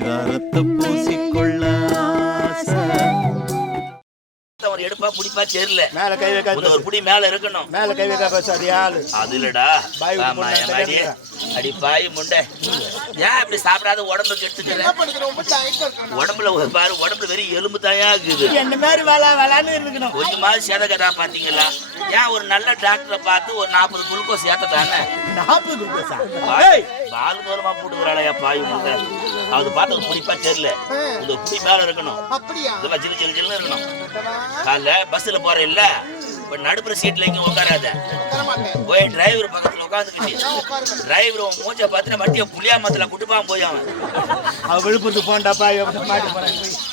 பரிதாரத்தை பூசிக்கொள்ள எடுப்பா புடிப்பா தெரியல மேல கை வைக்க ஒரு புடி மேல இருக்கணும் மேல கை வைக்க பேச அது அது இல்லடா அடி பாய் முண்டை ஏன் இப்படி சாப்பிடாத உடம்பு கெடுத்துக்கிறேன் உடம்புல பாரு உடம்புல வெறும் எலும்பு தாயா இருக்குது என்ன மாதிரி வேளான்னு இருக்கணும் கொஞ்சமாவது சேதகதா பாத்தீங்களா ஏன் ஒரு நல்ல டாக்டரை பார்த்து ஒரு 40 குளுக்கோஸ் ஏத்தத்தானே 40 குளுக்கோஸா பால் தூரமா போட்டுக்கிறாளையா பாய் முண்டை அது பார்த்து புடிப்பா தெரியல இந்த புடி மேல இருக்கணும் இதெல்லாம் ஜில்லு ஜில்லு ஜில்லுன்னு இருக்கணும் காலைல பஸ்ல போற இல்ல இப்ப நடுப்புற சீட்ல இங்க உட்காராத போய் டிரைவர் பக்கத்துல உட்காந்துக்கிட்டு டிரைவர் மூஞ்ச பார்த்து வண்டிய புளியா மத்துல குட்டுப்பான் போய் அவன் விழுப்புரத்துக்கு போண்டாப்பா மாட்டி போறாங்க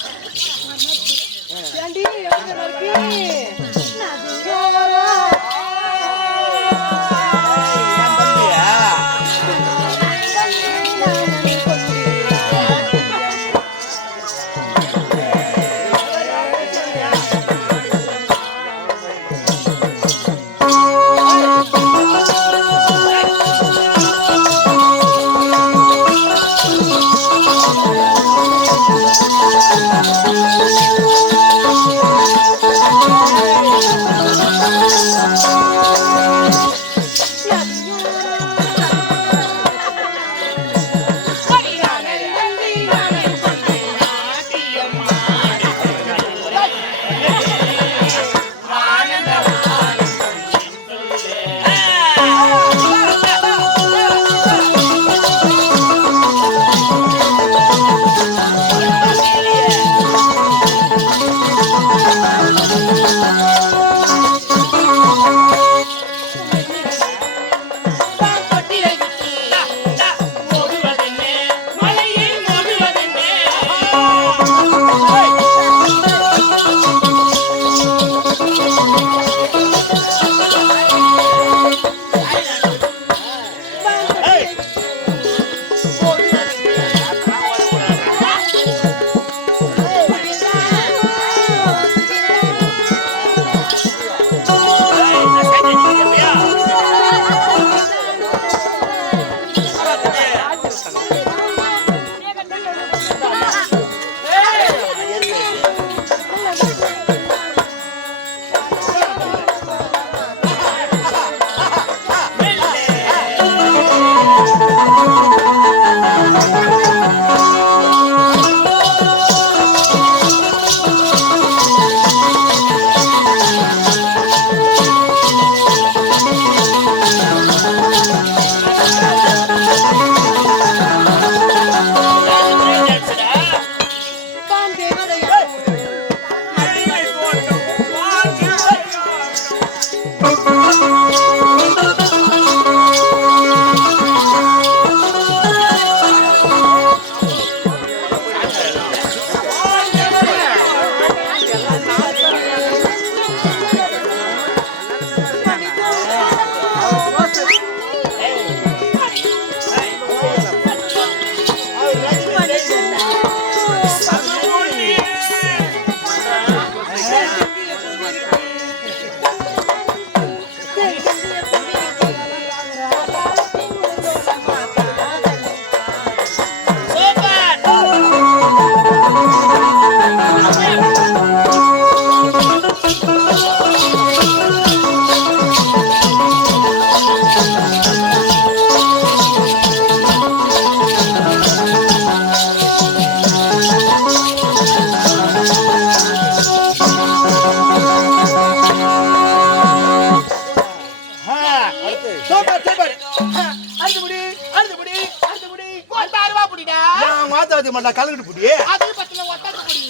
கலந்துட்டு புடி அது பத்தல ஒட்டாது புடி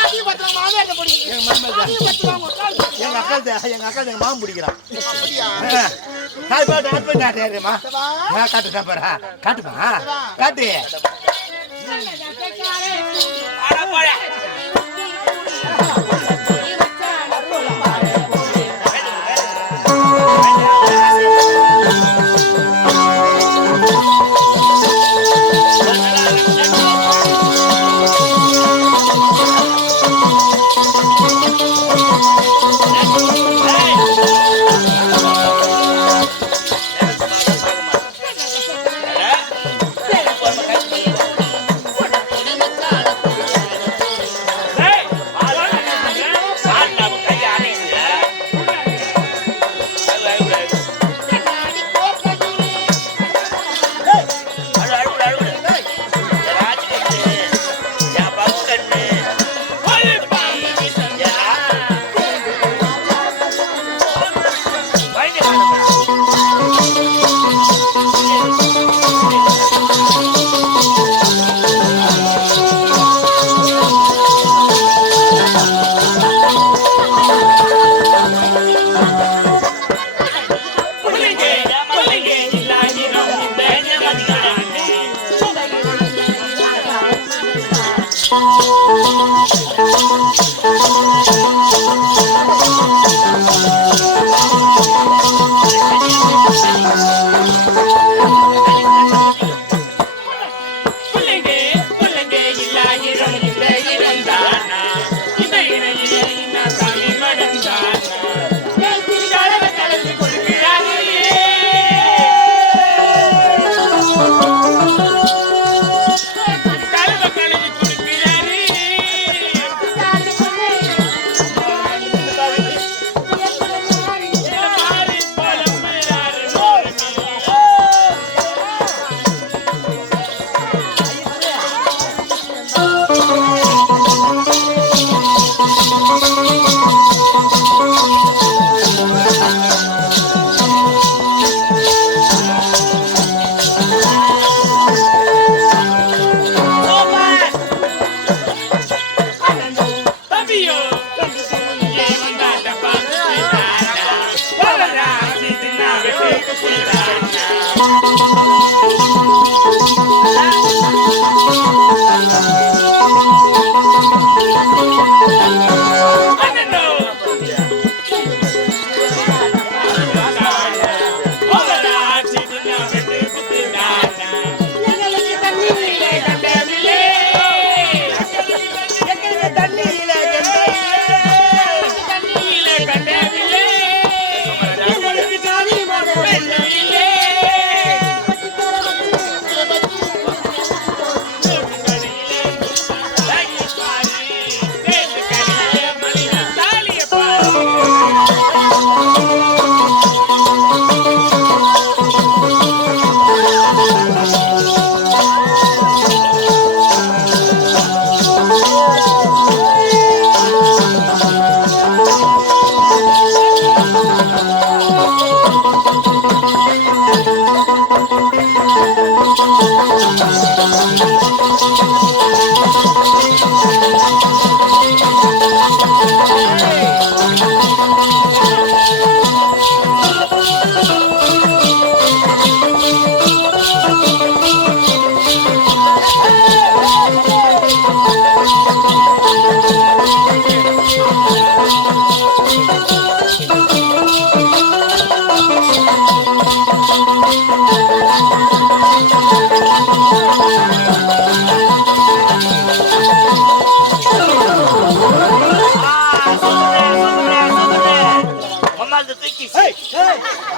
அது பத்தல மாவேட்ட புடி எங்க அக்கா எங்க மாம் பிடிக்கிறான் அப்படியே காய் பாட்டு அப்ப நாட்டேறேமா நான் காட்டுறேன் பாரு காட்டுமா காட்டு அட போடா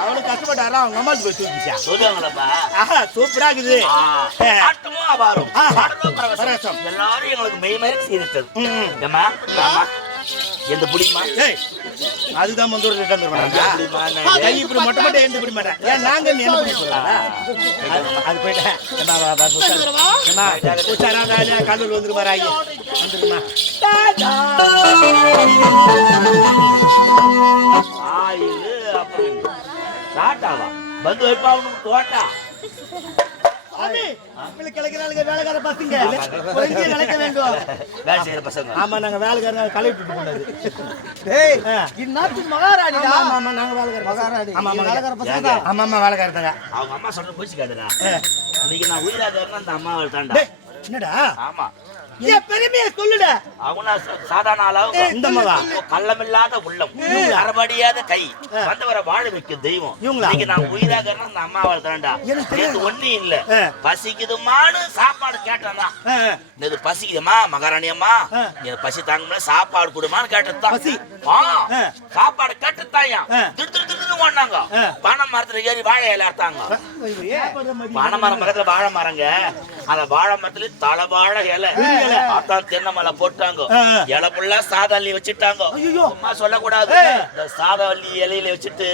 அவனுக்கு கஷ்டப்பட்டாரா அவங்க அம்மாவுக்கு போய் தூக்கிச்சா சொல்லுவாங்களப்பா. ஆஹா சூப்பரா இருக்குது ஆட்டமும் அபாரம். ஆடலும் பரவசம். எல்லாரும் எங்களுக்கு மெய் மறக்க செய்திருக்கிறது. ஏம்மா, ஆமா. எந்த புடிமா? அதுதான் வந்து கை இப்படி மொட்டை மொட்டை எந்த பிடி மாட்டேன். ஏன் நாங்க என்ன பண்ணி போறோம்? அது போயிட்டேன். கல்லூர் வந்துருமா ராகி வந்துருமா? ஆயிலு அப்புறம் சாட்டாவா வந்து வைப்பா அவனுக்கு தோட்டா. வேலைக்கார பசங்க நினைக்க வேண்டும். வேலை செய்யற பசங்க. ஆமா நாங்க வேலைக்கார கலெக்ட் போனது. மகாராணி நாங்க வேலைக்கார மகாராணி. ஆமா வேலைக்கார பசங்க. ஆமா ஆமா வேலைக்காரங்க. அவங்க அம்மா சொல்ற போச்சுக்காதுடா. இன்னைக்கு நான் உயிராக அந்த அம்மாவை தாண்டா. என்னடா? ஆமா பெருமையா சொல்லுடா. அவங்க சாதாரண அளவு இந்த அம்மாவா? கள்ளமில்லாத உள்ளம், அறபடியாத கை, வந்தவரை வாழ வைக்கும் தெய்வம். இன்னைக்கு நான் உயிராக அந்த அம்மாவை தாண்டா. எனக்கு ஒண்ணு இல்ல, பசிக்குதுமான்னு சாப்பாடு கேட்டேன்னா இது பசிக்குதுமா மகாராணி அம்மா எனக்கு பசி தாங்க சாப்பாடு கொடுமான்னு கேட்டதுதான். சாப்பாடு கேட்டதாயா திருட்டு ஓடினாங்க. பனை மரத்துல ஏறி வாழை இலை அறுத்தாங்க. பனை மரம் பக்கத்துல வாழை மரங்க, அந்த வாழை மரத்துல தலை வாழை இலை தென்னை மலை போட்டாங்க. இலை ஃபுல்லா சாதவல்லி வச்சுட்டாங்க. அம்மா சொல்லக்கூடாது. இந்த சாதவல்லி இலையில வச்சுட்டு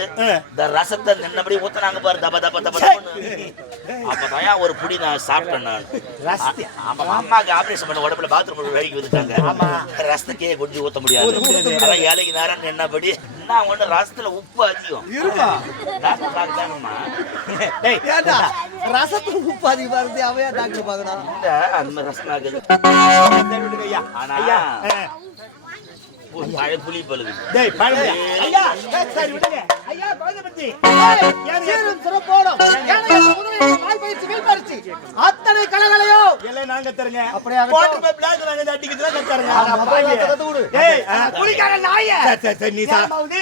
இந்த ரசத்தை நின்னபடி ஊத்துனாங்க பாரு, தப தப தப. அப்பதான் ஒரு புடி நான் சாப்பிட்டேன். நான் அம்மாக்கு ஆபரேஷன் பண்ண உடம்புல பாத்ரூம் வரைக்கும் வந்துட்டாங்க. ரசத்துக்கே கொஞ்சம் ஊத்த முடியாது. அதான் ஏழைக்கு நேரம் நின்னபடி நான் ஒண்ணு ரசத்துல உப்பு அதிகம் ரசத்துக்கு உப்பு அதிகமா இருந்து அவையா டாக்டர் பாக்கணும். அந்த மாதிரி ரசம் ஆகுது. ஆனா புளி பழுது. ஐயா கோதபதி சீரும் சிறப்போடும் ஏனைய குதிரை வாய் பயிற்சி வில் பயிற்சி அத்தனை கலகலையோ எல்லாம் நாங்க தருங்க அப்படியே போட்டு போய் பிளாக் நாங்க அடிக்கிறதுல கட்டறங்க கத்து விடு ஏய் குடிக்கார நாயே சரி நீ சா நீ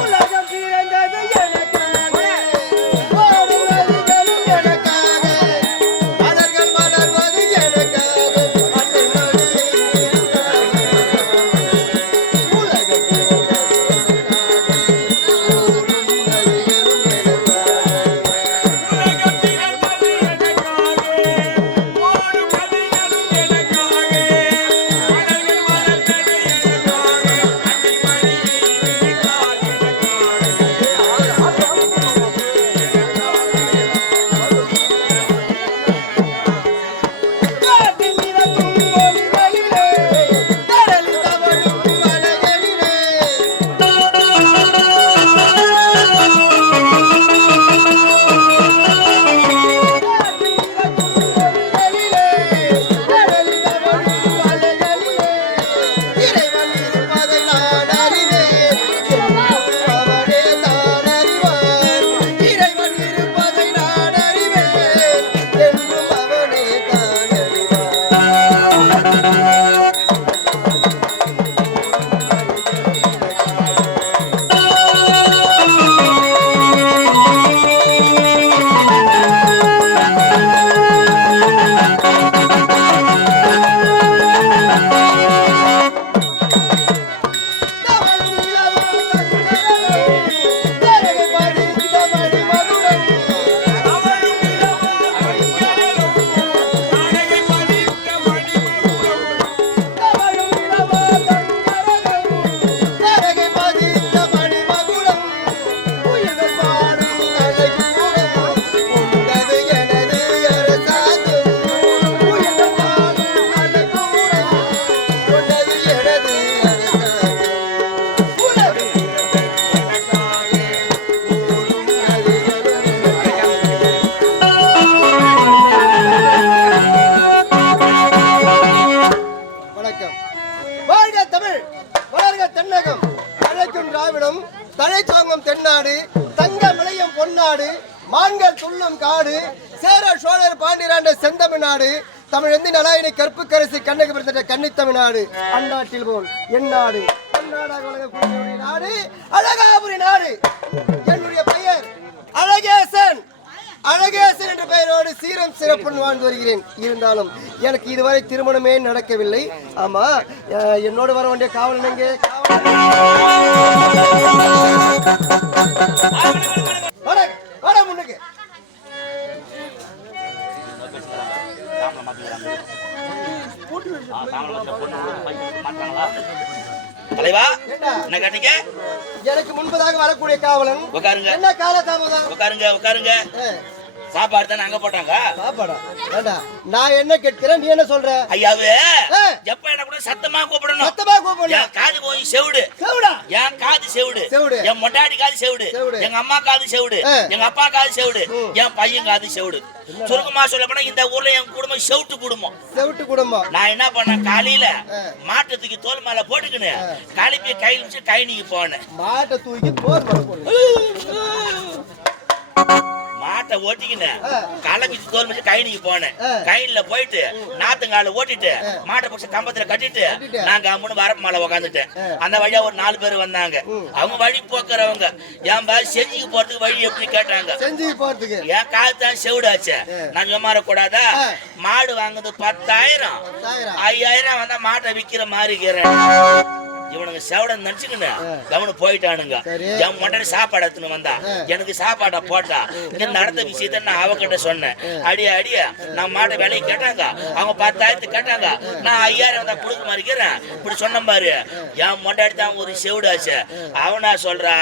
உலகம் பிறந்தது எனக்காக ஓடும் நதிகளும் எனக்காக மலர்கள் மலர்வது எனக்காக அன்னை மடியில் உலகம் காட்டில் மிதக்கும் பொழிகளிலே கடலில் தவழும் மலைகளிலே காட்டில் மிதக்கும் பொழிகளிலே கடலில் தவழும் மலைகளிலே இறைவன் இருப்பதை நான் அறிவேன் அவனே தான் அறிவான் இறைவன் இருப்பதை நான் அறிவேன் என்றும் அவனே தான் அறிவான் தவழும் நிலவும் தங்கரவே தரகை படித்த மணிமகுடமே தவழும் நிலவும் தங்கரவே தரகை பதித்த மணிமகுடம் உயிர்கள் பாடும் கலைக்கூடம் உண்டது எனது அரசாங்கம் உயிர்கள் பாடும் கலைக்கூடம் உண்டது எனது அரசாங்கம் உலகம் வணக்கம் வாழ்க தமிழ் வளர்க தென்னகம் அழைக்கும் திராவிடம் தழை தாங்கும் தென்னாடு தங்க விளையும் பொன்னாடு மான்கள் துள்ளும் காடு சேர சோழர் பாண்டியராண்ட செந்தமிழ்நாடு தமிழ் எந்தி நலாயினி கற்புக்கரசி கண்ணகி பிறந்த கன்னித்தமிழ்நாடு அந்நாட்டில் போல் என் நாடு நாடாக வழங்கக்கூடிய நாடு அழகாபுரி நாடு என்னுடைய பெயர் அழகேசன் அழகேசன் என்ற பெயரோடு சீரம் சிறப்புடன் வாழ்ந்து வருகிறேன். இருந்தாலும் எனக்கு இதுவரை திருமணமே நடக்கவில்லை. ஆமா, என்னோடு வர வேண்டிய காவலன் எங்கே? வர முன்னுக்கு. தலைவா என்ன கேட்டீங்க? எனக்கு முன்பதாக வரக்கூடிய காவலன் உட்காருங்க. என்ன காலதாமதம்? உட்காருங்க உட்காருங்க. சாப்பாடு தானே அங்க போட்டாங்க. சாப்பாடா? ஏண்டா நான் என்ன கேட்கிறேன், நீ என்ன சொல்ற? ஐயாவே எப்ப என்ன கூட சத்தமா கூப்பிடணும். சத்தமா கூப்பிடணும். என் காது போய் செவுடு. செவுடா? என் காது செவுடு. செவுடு. என் மொட்டாடி காது செவுடு. எங்க அம்மா காது செவுடு. எங்க அப்பா காது செவுடு. என் பையன் காது செவுடு. சுருக்கமா சொல்ல போனா இந்த ஊர்ல என் குடும்பம் செவுட்டு குடும்பம். செவுட்டு குடும்பம். நான் என்ன பண்ணேன், காலையில மாட்டத்துக்கு தோல் மேல போட்டுக்கின்னு கழிப்பி கையில் வச்சு கைனிக்கு போனேன். மாட்டை தூக்கி போர் பண்ண போறேன். மாட்டை ஓட்டிக்கினேன் கிளம்பி தோல் வச்சு கைனிக்கு போனேன். கைனில போயிட்டு நாத்துங்கால ஓட்டிட்டு மாட்டை பிடிச்ச கம்பத்துல கட்டிட்டு நான் கம்முன்னு வரப்பு மேல உக்காந்துட்டேன். அந்த வழியா ஒரு 4 பேர் வந்தாங்க. அவங்க வழி போக்குறவங்க என் பாரு செஞ்சுக்கு போறதுக்கு வழி எப்படி கேட்டாங்க. செஞ்சுக்கு போறதுக்கு என் காது தான் செவிடாச்சு. நான் சும்மாற கூடாதா? மாடு வாங்குது 10,000 5,000 வந்தா மாட்டை விக்கிற மாதிரி இருக்கிறேன். இவனுங்க செவடன் நினைச்சுக்கின்னு கவனு போயிட்டானுங்க. என் மொட்டை சாப்பாடு எடுத்துன்னு வந்தா எனக்கு சாப்பாடை போட்டா இங்க நடந்த விஷயத்த நான் அவகிட்ட சொன்னேன். அடிய நான் மாட்டை வேலையை கேட்டாங்க. அவங்க 10,000 கேட்டாங்க. நான் 5,000 வந்தா கொடுக்க மாதிரிக்கிறேன். இப்படி சொன்ன பாரு. என் மொட்டை தான் ஒரு செவிடாச்சு. அவனா சொல்றா,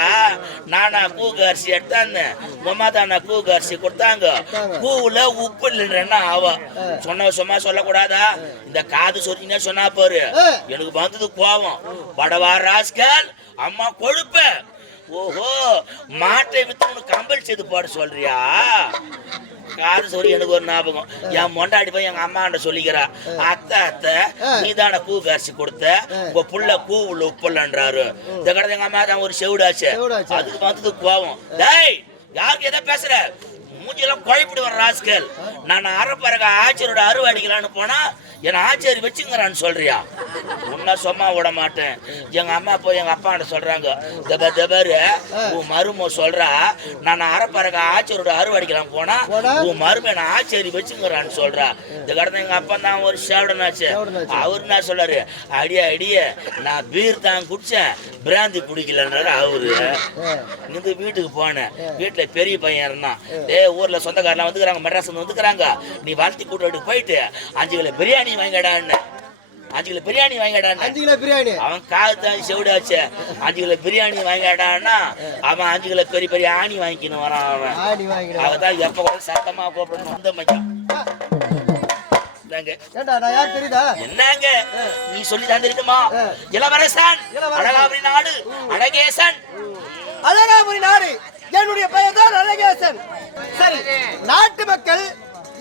நானா கூக்கு அரிசி எடுத்தான்னு உமா தானா கூக்கு அரிசி கொடுத்தாங்க. கூவுல உப்பு இல்லைன்னா அவ சொன்ன சும்மா சொல்லக்கூடாதா? இந்த காது சொன்னீங்கன்னா சொன்னா பாரு எனக்கு வந்தது கோவம். படவா ராஸ்கல், அம்மா கொழுப்ப. ஓஹோ, மாட்டை வித்து உனக்கு கம்பல் செய்து போட சொல்றியா? காது சொல்லி எனக்கு ஒரு ஞாபகம். என் மொண்டாடி போய் எங்க அம்மாண்ட சொல்லிக்கிறா, அத்தை நீ தானே கூ காய்ச்சி கொடுத்த, உங்க புள்ள கூவுள்ள உப்புலன்றாரு. இந்த கடை எங்க அம்மா தான் ஒரு செவிடாச்சு. அதுக்கு வந்தது கோவம். டேய் யாருக்கு எதை பேசுற, மூஞ்சியெல்லாம் குழப்பிட்டு வர ராஸ்கல். நான் அரைப்பறக்க ஆச்சரியோட அருவா அடிக்கலான்னு போனா என்னை ஆச்சரி வச்சுங்கிறான்னு சொல்றியா? உன்ன சும்மா விட மாட்டேன். எங்க அம்மா போய் எங்க அப்பாண்ட சொல்றாங்க, தபாரு உன் மரும சொல்றா நான் அரைப்பறக்க ஆச்சரியோட அருவா அடிக்கலாம் போனா உன் மரும என்ன ஆச்சரி வச்சுங்கிறான்னு சொல்றா. இந்த கடந்த எங்க அப்பா தான் ஒரு சேவடனாச்சு. அவரு என்ன சொல்றாரு, அடிய நான் பீர் தான் குடிச்சேன், பிராந்தி குடிக்கலன்றாரு அவரு. இந்த வீட்டுக்கு போனேன், வீட்டுல பெரிய பையன் இருந்தான். ஊர்ல சொந்தக்காரெல்லாம் வந்துக்கிறாங்க, மெட்ராஸ் வந்துக்கிறாங்க, நீ வாழ்த்தி கூட்டு போயிட்டு 5 கிலோ பிரியாணி வாங்கிடான்னு. 5 கிலோ பிரியாணி வாங்கிடான்னு. 5 கிலோ பிரியாணி அவன் காதுதான் செவிடாச்சு. 5 கிலோ பிரியாணி வாங்கிடான்னா அவன் 5 கிலோ பெரிய பெரிய ஆணி வாங்கிக்கணும் வரான். அவன் தான் எப்ப கூட சத்தமா கூப்பிடணும். அந்த மையம் என்னங்க நீ சொல்லி தந்திருக்குமா? இளவரசன் அழகாபுரி நாடு அழகேசன். அழகாபுரி நாடு என்னுடைய பெயர் தான் அழகேசன். சரி, நாட்டு மக்கள்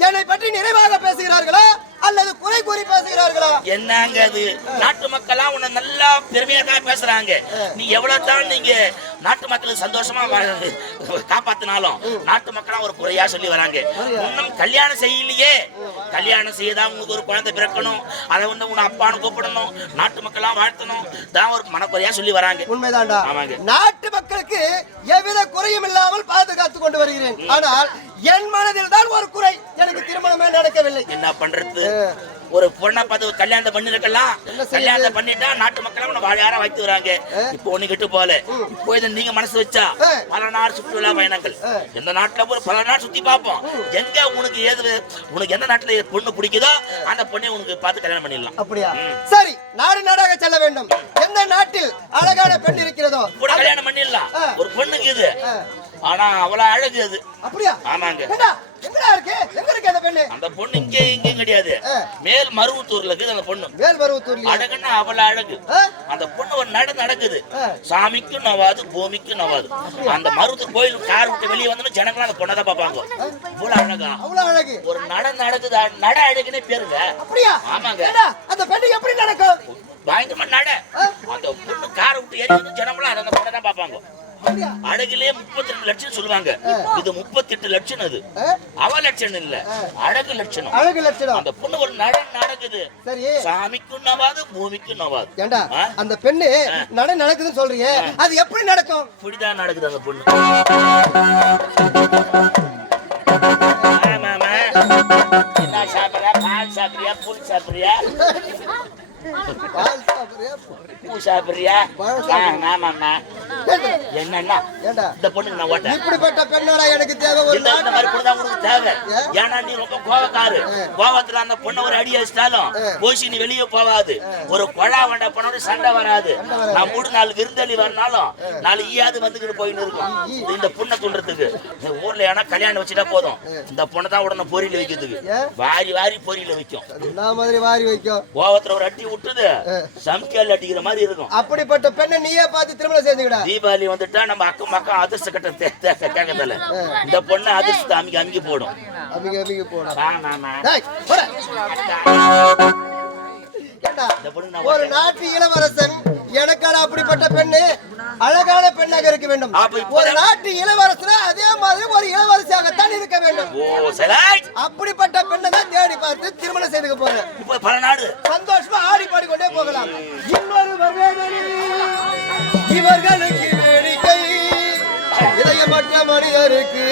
என்னை பற்றி நிறைவாக பேசுகிறார்களா அல்லது குறை கூறி பேசுகிறார்களா? என்னங்க அது, நாட்டு மக்களா உன்னை நல்லா பெருமையா தான் பேசுறாங்க. நீ எவ்வளவு தான் நீங்க நாட்டு மக்களுக்கு சந்தோஷமா காப்பாத்தினாலும் நாட்டு மக்களா ஒரு குறையா சொல்லி வராங்க. இன்னும் கல்யாணம் செய்யலையே, கல்யாணம் செய்யதான் உங்களுக்கு ஒரு குழந்தை பிறக்கணும், அதை வந்து உன் அப்பான்னு கூப்பிடணும், நாட்டு மக்களா வாழ்த்தணும், தான் ஒரு மனக்குறையா சொல்லி வராங்க. உண்மைதான்டா. நாட்டு மக்களுக்கு எவ்வித குறையும் இல்லாமல் பாதுகாத்துக் கொண்டு வருகிறேன். ஆனால் என் மனதில் தான் ஒரு குறை, எனக்கு திருமணமே நடக்கவில்லை. என்ன பண்றது? ஒரு பொண்ணை பார்த்து கல்யாணத்தை பண்ணிருக்கலாம், கல்யாணத்தை பண்ணிட்டா நாட்டு மக்கள் உன்னை வாழையார வைத்து வராங்க. இப்போ ஒண்ணு கிட்டு போல, இப்போ இதை நீங்க மனசு வச்சா பல நாடு சுற்றுலா பயணங்கள், எந்த நாட்டுல போய் பல நாடு சுத்தி பார்ப்போம். எங்க உனக்கு ஏது, உனக்கு எந்த நாட்டுல பொண்ணு பிடிக்குதோ அந்த பொண்ணை உனக்கு பார்த்து கல்யாணம் பண்ணிடலாம். அப்படியா? சரி, நாடு நாடாக செல்ல வேண்டும். எந்த நாட்டில் அழகான பெண் இருக்கிறதோ கூட கல்யாணம் பண்ணிடலாம். ஒரு பொண்ணுக்கு இது, ஆனா அவ்வளவு அழகு அது. அப்படியா? ஆமாங்க. எங்கடா இருக்கு? எங்க இருக்கு அந்த பெண்ணு? அந்த பொண்ணு இங்கே கிடையாது, மேல் மருவத்தூர்ல இருக்குது அந்த பொண்ணு. மேல் மருவத்தூர்ல அழகுன்னா அவ்வளவு அழகு. அந்த பொண்ணு ஒரு நடக்குது, சாமிக்கும் நவாது பூமிக்கும் நவாது. அந்த மருவத்தூர் கோயில் கார் விட்டு வெளியே வந்து ஜனங்களும் அந்த பொண்ணை தான் பார்ப்பாங்க. அவ்வளவு அழகா, அவ்வளவு அழகு. ஒரு நடக்குது, நட அழகுனே பேருங்க. அப்படியா? ஆமாங்க. அந்த பெண்ணு எப்படி நடக்கும்? பயங்கரமா நட. அந்த பொண்ணு காரை விட்டு ஏறி வந்து ஜனங்களும் அந்த பொண்ணை தான் பார்ப்பாங்க. அழகிலே 32 லட்சம் சொல்லுவாங்க, இது 38 லட்சம். அது அவ லட்சம் இல்ல, அழகு லட்சணம். அழகு லட்சணம். அந்த பொண்ணு ஒரு நடக்குது, சரி, சாமிக்கும் நவாது பூமிக்கும் நவாது. ஏண்டா அந்த பெண்ணு நடக்குதுன்னு சொல்றீங்க, அது எப்படி நடக்கும்? இப்படிதான் நடக்குது அந்த பொண்ணு. என்ன சாப்பிடுறியா? பால் சாப்பிடுறியா? புல் சாப்பிடுறியா? பூ சாப்பிடுறியா? என்னன்னா இந்த பொண்ணுக்கு நான் ஓட்டேன். இப்படிப்பட்ட பெண்ணோட எனக்கு தேவை. இந்த மாதிரி பொண்ணு தான் உனக்கு தேவை. ஏன்னா நீ ரொம்ப கோவக்காரு. கோவத்துல அந்த பொண்ணை ஒரு அடி அடிச்சாலும் போசி நீ வெளியே போகாது. ஒரு கொழா வண்ட பொண்ணோட சண்டை வராது. நான் 3 நாள் விருந்தளி வரனாலும் 4 ஈயாது வந்துக்கிட்டு போயின்னு இருக்கும். இந்த பொண்ணை துண்டுறதுக்கு இந்த ஊர்ல ஏன்னா கல்யாணம் வச்சுட்டா போதும், இந்த பொண்ணை தான் உடனே பொரியில வைக்கிறதுக்கு வாரி வாரி பொரியில வைக்கும். கோவத்துல ஒரு அட்டி விட்டுது, சம்கியால் அடிக்கிற மாதிரி இருக்கும். அப்படிப்பட்ட பெண்ணை நீயே பார்த்து திருமணம் செய்துடா. தீபாவளி வந்துட்டா நம்ம அக்கம் பக்கம் அதிர்ஷ்ட கட்ட கேட்கறதில்ல, இந்த பொண்ணு அதிர்ஷ்டத்தை அமுக்கி போடும். ஒரு நாட்டு இளவரசன் எனக்கான அப்படிப்பட்ட பெண்ணு அழகான பெண்ணாக இருக்க வேண்டும். ஒரு நாட்டு இளவரசனா அதே மாதிரி ஒரு இளவரசியாகத்தான் இருக்க வேண்டும். அப்படிப்பட்ட பெண்ணை தான் தேடி பார்த்து திருமணம் செய்துக்க போறேன். பல நாடு சந்தோஷமா ஆடி பாடிக்கொண்டே போகலாம். இன்னொரு இவர்களுக்கு வேடிக்கை இதயமற்ற மனிதருக்கு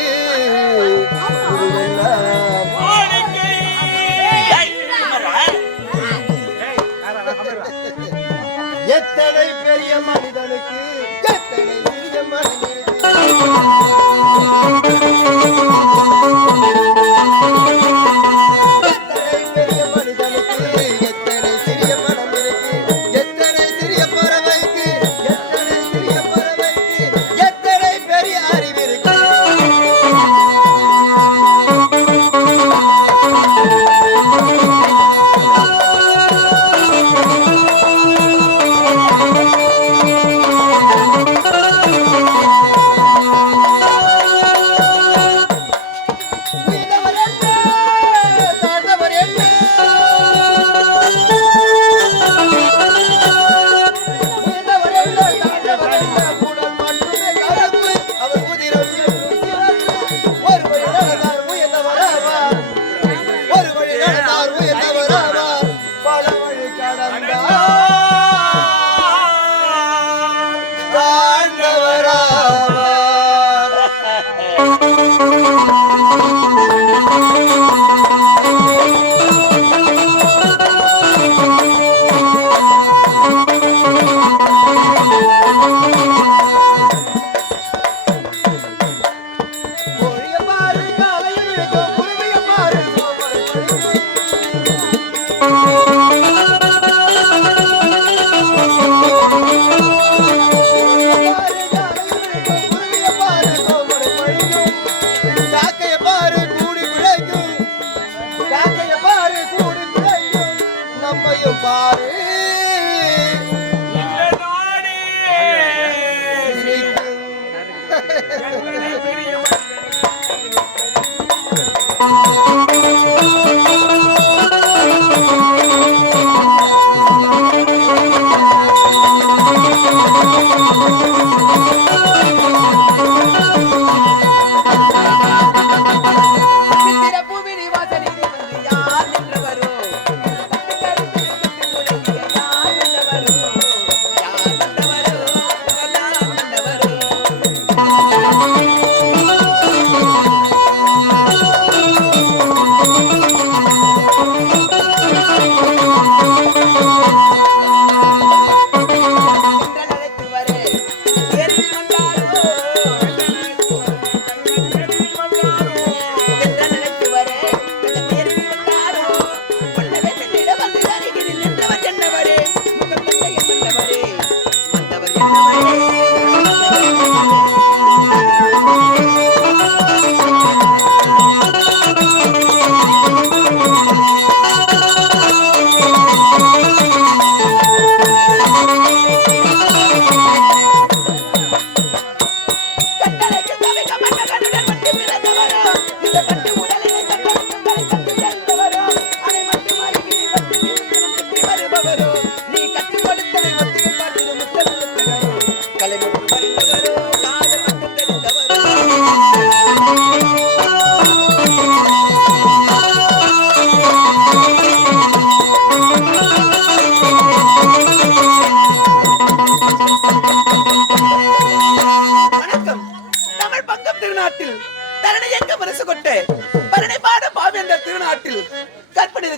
எத்தனை பெரிய மனிதனுக்கு எத்தனை சிறிய மனிதனுக்கு.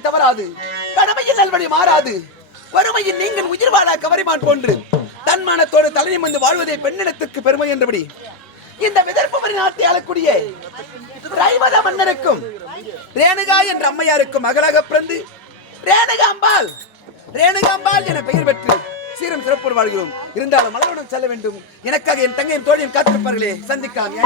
தவறாது, கடமையில் நல்வழி மாறாது, வறுமையில் நீங்கள் உயிர் வாழா கவரிமான் போன்று தன்மானத்தோடு தலைநிமிர்ந்து வாழ்வதே பெண்ணிடத்திற்கு பெருமை என்றபடி இந்த விதர்ப்பவரி நாட்டை ஆளக்கூடிய ரைவத மன்னருக்கும் ரேணுகா என்ற அம்மையாருக்கும் மகளாக பிறந்து ரேணுகாம்பாள் என பெயர் பெற்று சீரும் சிறப்போடு வாழ்கிறோம். இருந்தாலும் மலருடன் செல்ல வேண்டும். எனக்காக என் தங்கையின் தோழியும் காத்திருப்பார்களே, சந்திக்கலாம்.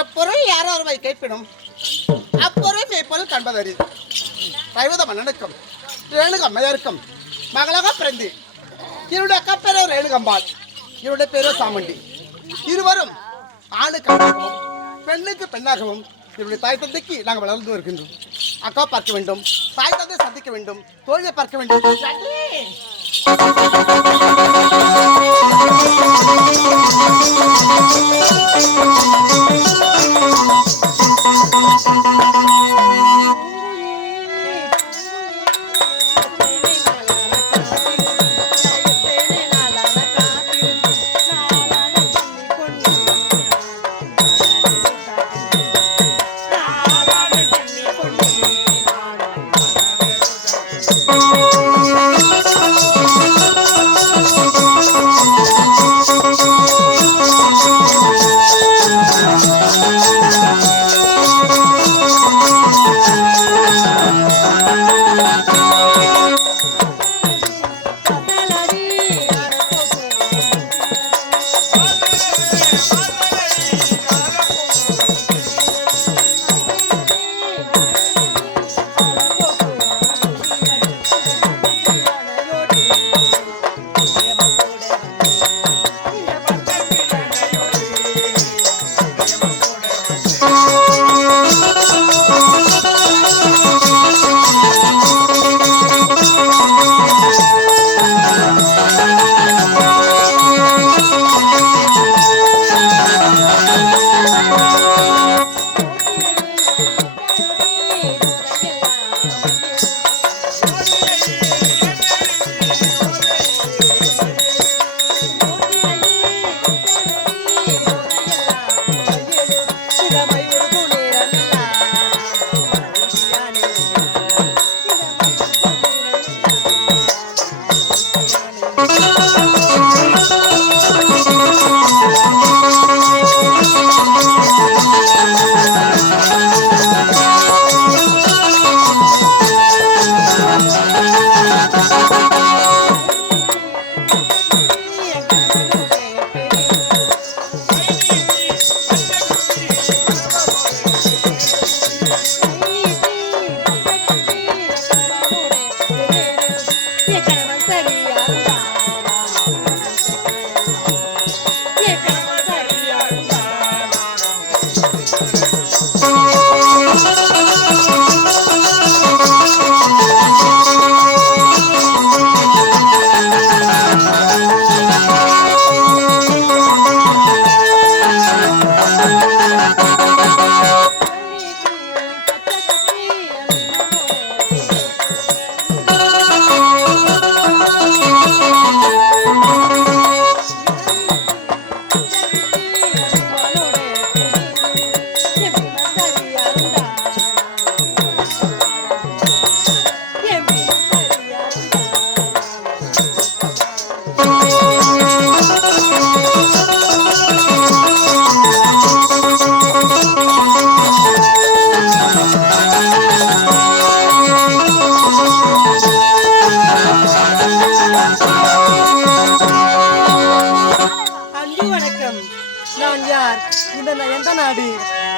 எப்பொருள் யாரோ ஒருவை கேட்பினும் அப்பொருள் மெய்ப்பொருள் காண்பதறி தைவத மன்னனுக்கும் ரேணுகம்மையாருக்கும் மகளாக பிறந்து இவருடைய அக்கா பேரோ ரேணுகம்பாள், இவருடைய பேரோ சாமுண்டி. இருவரும் ஆணுக்கு ஆணாகவும் பெண்ணுக்கு பெண்ணாகவும் இவருடைய தாய் தந்தைக்கு நாங்கள் வளர்ந்து வருகின்றோம். அக்கா பார்க்க வேண்டும், தாய் தந்தை சந்திக்க வேண்டும், தோழியை பார்க்க வேண்டும்.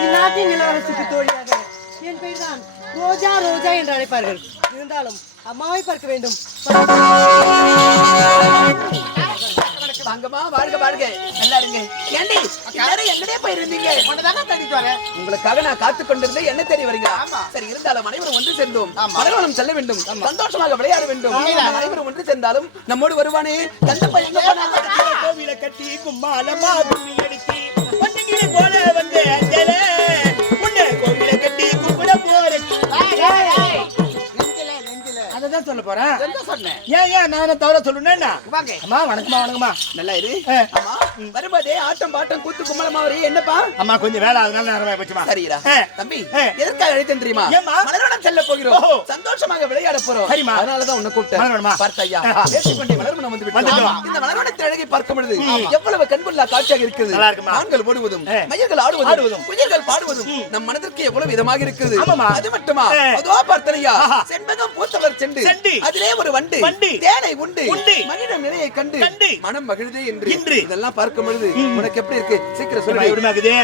இந்நாட்டின் இளவரசிக்கு தோழியாக என் பெயர்தான் ரோஜா ரோஜா என்று அழைப்பார்கள். இருந்தாலும் அம்மாவை பார்க்க வேண்டும். வாங்கம்மா, வாழ்க வாழ்க, நல்லா இருங்க. ஏண்டி எல்லாரும் எங்கடே போயிருந்தீங்க? உங்களுக்காக நான் காத்துக் கொண்டிருந்தேன். என்ன தெரிய வரீங்க? சரி, இருந்தாலும் அனைவரும் ஒன்று சேர்ந்தோம். மலைவனம் செல்ல வேண்டும், சந்தோஷமாக விளையாட வேண்டும். அனைவரும் ஒன்று சேர்ந்தாலும் நம்மோடு வருவானே கந்தப்பா எங்க போனா? கோவில கட்டி கும்மாலமா கும்மி அடிச்சி வந்தீங்க போல வந்து அஞ்சல முன்ன கோவில கட்டி கும்பிட போறேன். அதான் சொல்ல போறேன். என்ன சொன்னேன்? ஏன் நானே தவற சொல்லுனேன்னா? அம்மா வணக்கம்மா, வணக்கம்மா. நல்லா இரு. அம்மா வரும்போதே ஆட்டம் பாட்டம் கூத்து கும்மலமா வரே. என்னப்பா? அம்மா கொஞ்சம் வேலை அதனால நேரமா போச்சுமா. சரிடா தம்பி, எதற்காக அழைத்தேன் தெரியுமா? மலர்வனம் செல்ல போகிறோம், சந்தோஷமாக விளையாட போறோம். சரிமா, அதனால தான் உன்னை கூப்பிட்டேன். பார்த்தையா பேசிக்கொண்டே மலர்வனம் வந்து விட்டோம். இந்த மலர்வனத்தின் அழகை பார்க்கும் பொழுது எவ்வளவு கண்கொள்ளா காட்சியாக இருக்குது. ஆண்கள் ஓடுவதும், மயில்கள் ஆடுவதும், குயில்கள் பாடுவதும் நம் மனதிற்கு எவ்வளவு விதமாக இருக்குது. அது மட்டுமா, அதோ பார்த்தனையா செண்பகம் பூத்தவர் செண்டு அதிலே ஒரு வண்டு தேனை உண்டு மகிழ நிறையை கண்டு மனம் மகிழ்தே என்று இதெல்லாம் பார்க்க பார்க்கும் பொழுது உனக்கு எப்படி இருக்கு? சீக்கிரம் சொல்லு. எப்படிமா இருக்குது?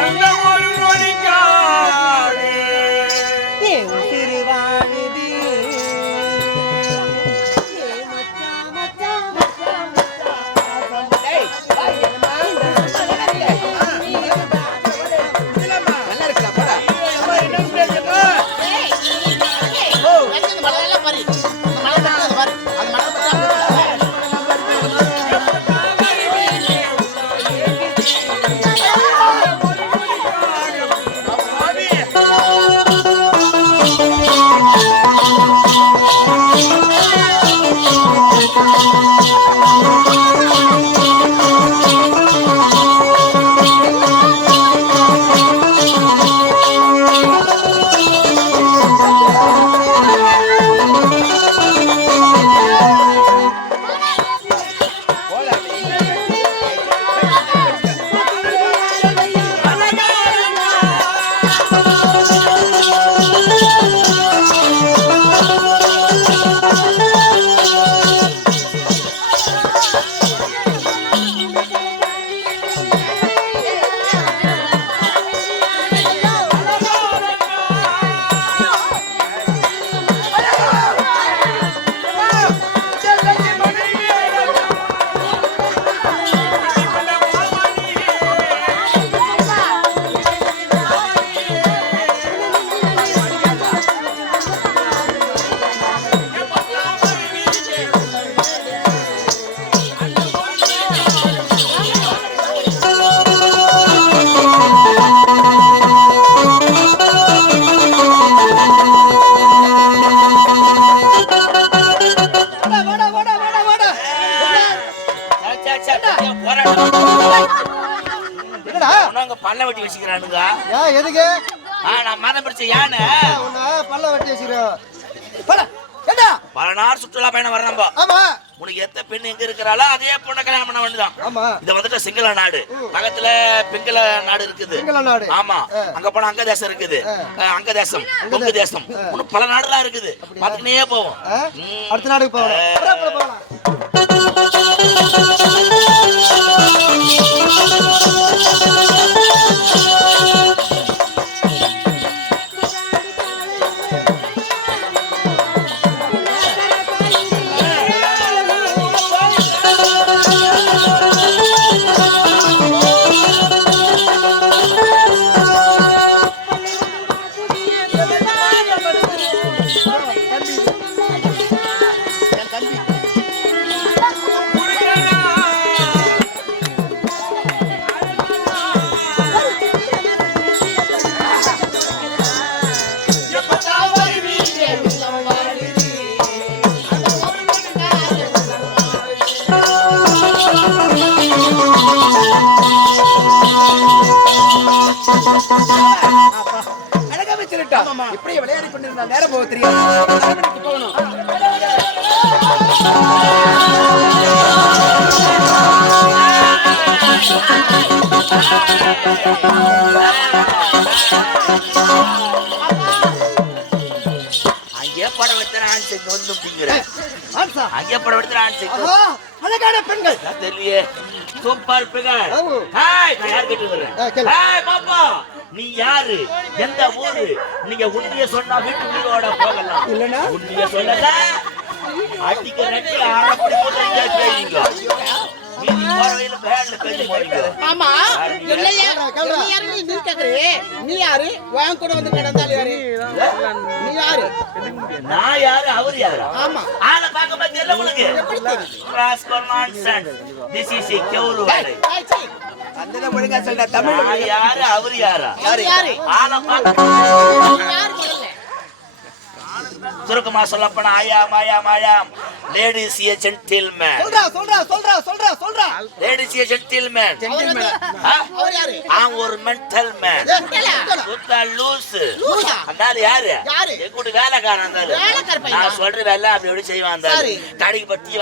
அந்த ஒரு மொழிக்காரே பல்ல வெட்டி வச்சுக்கிறானுங்க. எதுக்கு? நான் மதம் பிடிச்ச யானை பல்ல வெட்டி வச்சுக்கிறோம். பல நாள் சுற்றுலா பயணம் வர நம்ம. ஆமா. உனக்கு எத்த பெண் எங்க இருக்கிறாளோ அதே பொண்ணை கல்யாணம் பண்ண வேண்டியதான். ஆமா. இத வந்துட்டு சிங்கள நாடு, பக்கத்துல பிங்கள நாடு இருக்குது. சிங்கள நாடு. ஆமா. அங்க போனா அங்க தேசம் இருக்குது, அங்க தேசம், கொங்கு தேசம், இன்னும் பல நாடுலாம் இருக்குது. பாத்துக்கினே போவோம். அடுத்த நாடுக்கு போகலாம். அழகா வச்சிருட்டா. இப்படியே விளையாடி கொண்டிருந்தா நேரம் போக தெரியாது. போகணும். அங்கே படம் எடுத்த ஆன்சைக்கு வந்து அப்படிங்கிற அங்கே படம் எடுத்த ஆன்சைக்கு அழகான பெண்கள் தெரியலையே. Super figure. ஹாய், நான் யார் கேட்டு வரேன்? ஹாய் பாப்பா, நீ யாரு, எந்த ஊரு? நீங்க உண்மையை சொன்னா வீட்டுக்குள்ளோட போகலாம். இல்லனா உண்மையை சொல்லல அடிக்க ரெட்டி ஆரப்படி போடுறீங்க கேளுங்க. மீதி போறவையில பேட்ல பேசி போறீங்க. ஆமா. இல்லையா நீ கேக்குறே. நீ யாரு? வாங்க கூட வந்து கடந்தால யாரு? நீ யாரு? நான் யாரு, அவர் யாரு? ஆமா. ஆள பார்க்க தெரியல உங்களுக்கு. Rascal nonsense. This is a கேவுரு வேலை. அந்தன ஒழுங்கா சொல்டா. தமிழ் நான் யாரு, அவர் யாரா? யாரு? ஆள பார்க்க யார் முதல்ல? சுருக்கமா சொல்லப்போனா ஆயாம் ஆயாம் ஆயாம் Ladies a gentleman. சொல்றா Ladies a gentleman. அவர் யாரு I'm ஒரு mental man. சுத்தா லூசு. அந்தால யாரு? எங்கூட வேலைக்காரன் அந்தால. நான் சொல்ற வேலை அப்படி செய்வான் அந்தால. கடைக்கு போய் டீ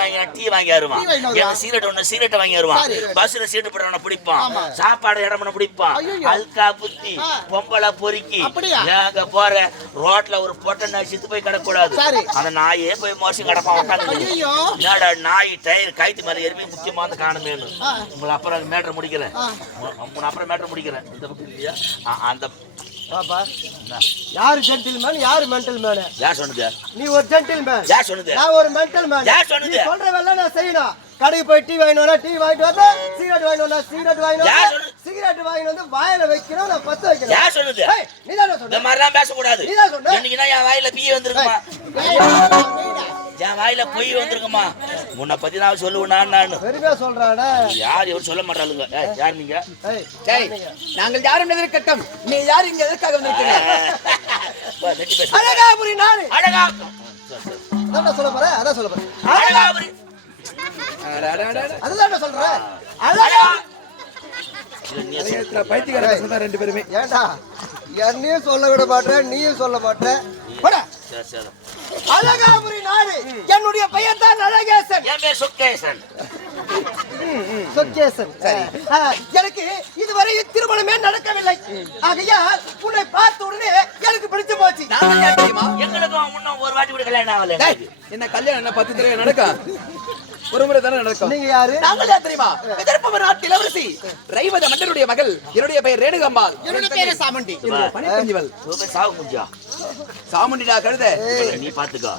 வாங்கி வருவான். எனக்கு சீரட் வாங்கி வருவான். பஸ்ல சீட்டு போடுறவன பிடிப்பான். சாப்பாடு இடம் பண்ண பிடிப்பான். அல்கா புத்தி பொம்பளை பொறுக்கி நாங்க போற ரோட்ல ஒரு பொட்டை நாய் சித்து போய் கிடக்கூடாது. அந்த நாயே போய் மோசி கிடப்பான் உட்காந்து. என்னடா நாய் டயர் கைத்து மேல எருமை முக்கியமான காணுமேனு உங்களை அப்புறம் மேட்டர் முடிக்கிறேன். இந்த பக்கம் இல்லையா அந்த பாப்பா யாரு ஜென்டில்மேன் யாரு மென்டல் மேன்? யார் சொன்னது? நீ ஒரு ஜென்டில்மேன். யார் சொன்னது? நான் ஒரு மென்டல் மேன். யார் சொன்னது? சொல்ற வேலை நான் செய்யணும். கடைக்கு போய் டீ வாங்கிட்டு டீ வாங்கிட்டு வந்தா சிகரெட் வாங்கிட்டு சிகரெட் வாங்கிட்டு வந்து வாயில வைக்கணும் நான் பத்த வைக்கணும். யார் சொன்னது? நீ தானே சொன்ன. இந்த மாதிரிலாம் பேசக்கூடாது. நீ தான் சொன்ன. இன்னைக்குதான் என் வாயில பீ வந்திருக்குமா? என் வாயில பொய் வந்திருக்குமா? உன்னை பத்தி நான் சொல்லுவேன். நான் பெருமையா சொல்றானே. யார் எவரும் சொல்ல மாட்டாளுங்க. யார் நீங்க? நாங்கள் யாரும் எதிர்க்கட்டும். நீ யார் இங்க எதற்காக வந்திருக்கீங்க? அழகாபுரி நானு. அழகா அதான் சொல்ல போறேன். அதான் சொல்ல போறேன். அழகாபுரி அதுதான் சொல்றேன். அழகா பைத்தியக்கார சொன்னா ரெண்டு பேருமே. ஏண்டா என்னையும் சொல்ல விட மாட்டேன் நீயும் சொல்ல மாட்டேன். அழகாபுரி நாடு. என்னுடைய பெயர் தான் அழகேசன். என் பேர் சொக்கேசன். சொக்கேசன். எனக்கு இதுவரை திருமணமே நடக்கவில்லை. ஆகையால் உன்னை பார்த்த உடனே எனக்கு பிடிச்சு போச்சு. எங்களுக்கும் முன்ன ஒரு வாட்டி கூட கல்யாணம் ஆகல. என்ன கல்யாணம் என்ன 10 தடவை நடக்கும்? ஒரு முறை தானே நடக்கும். நீங்க யாரு? நாங்கள் யார் தெரியுமா? விதர்ப்ப நாட்டு இளவரசி ரைவத மன்னருடைய மகள். என்னுடைய பெயர் ரேணுகம்மாள். என்னுடைய பேரு சாமண்டி. பனிக்கஞ்சிவல். சாவு முஞ்சா சாமுண்டிடா கழுத. நீ பாத்துக்கோ.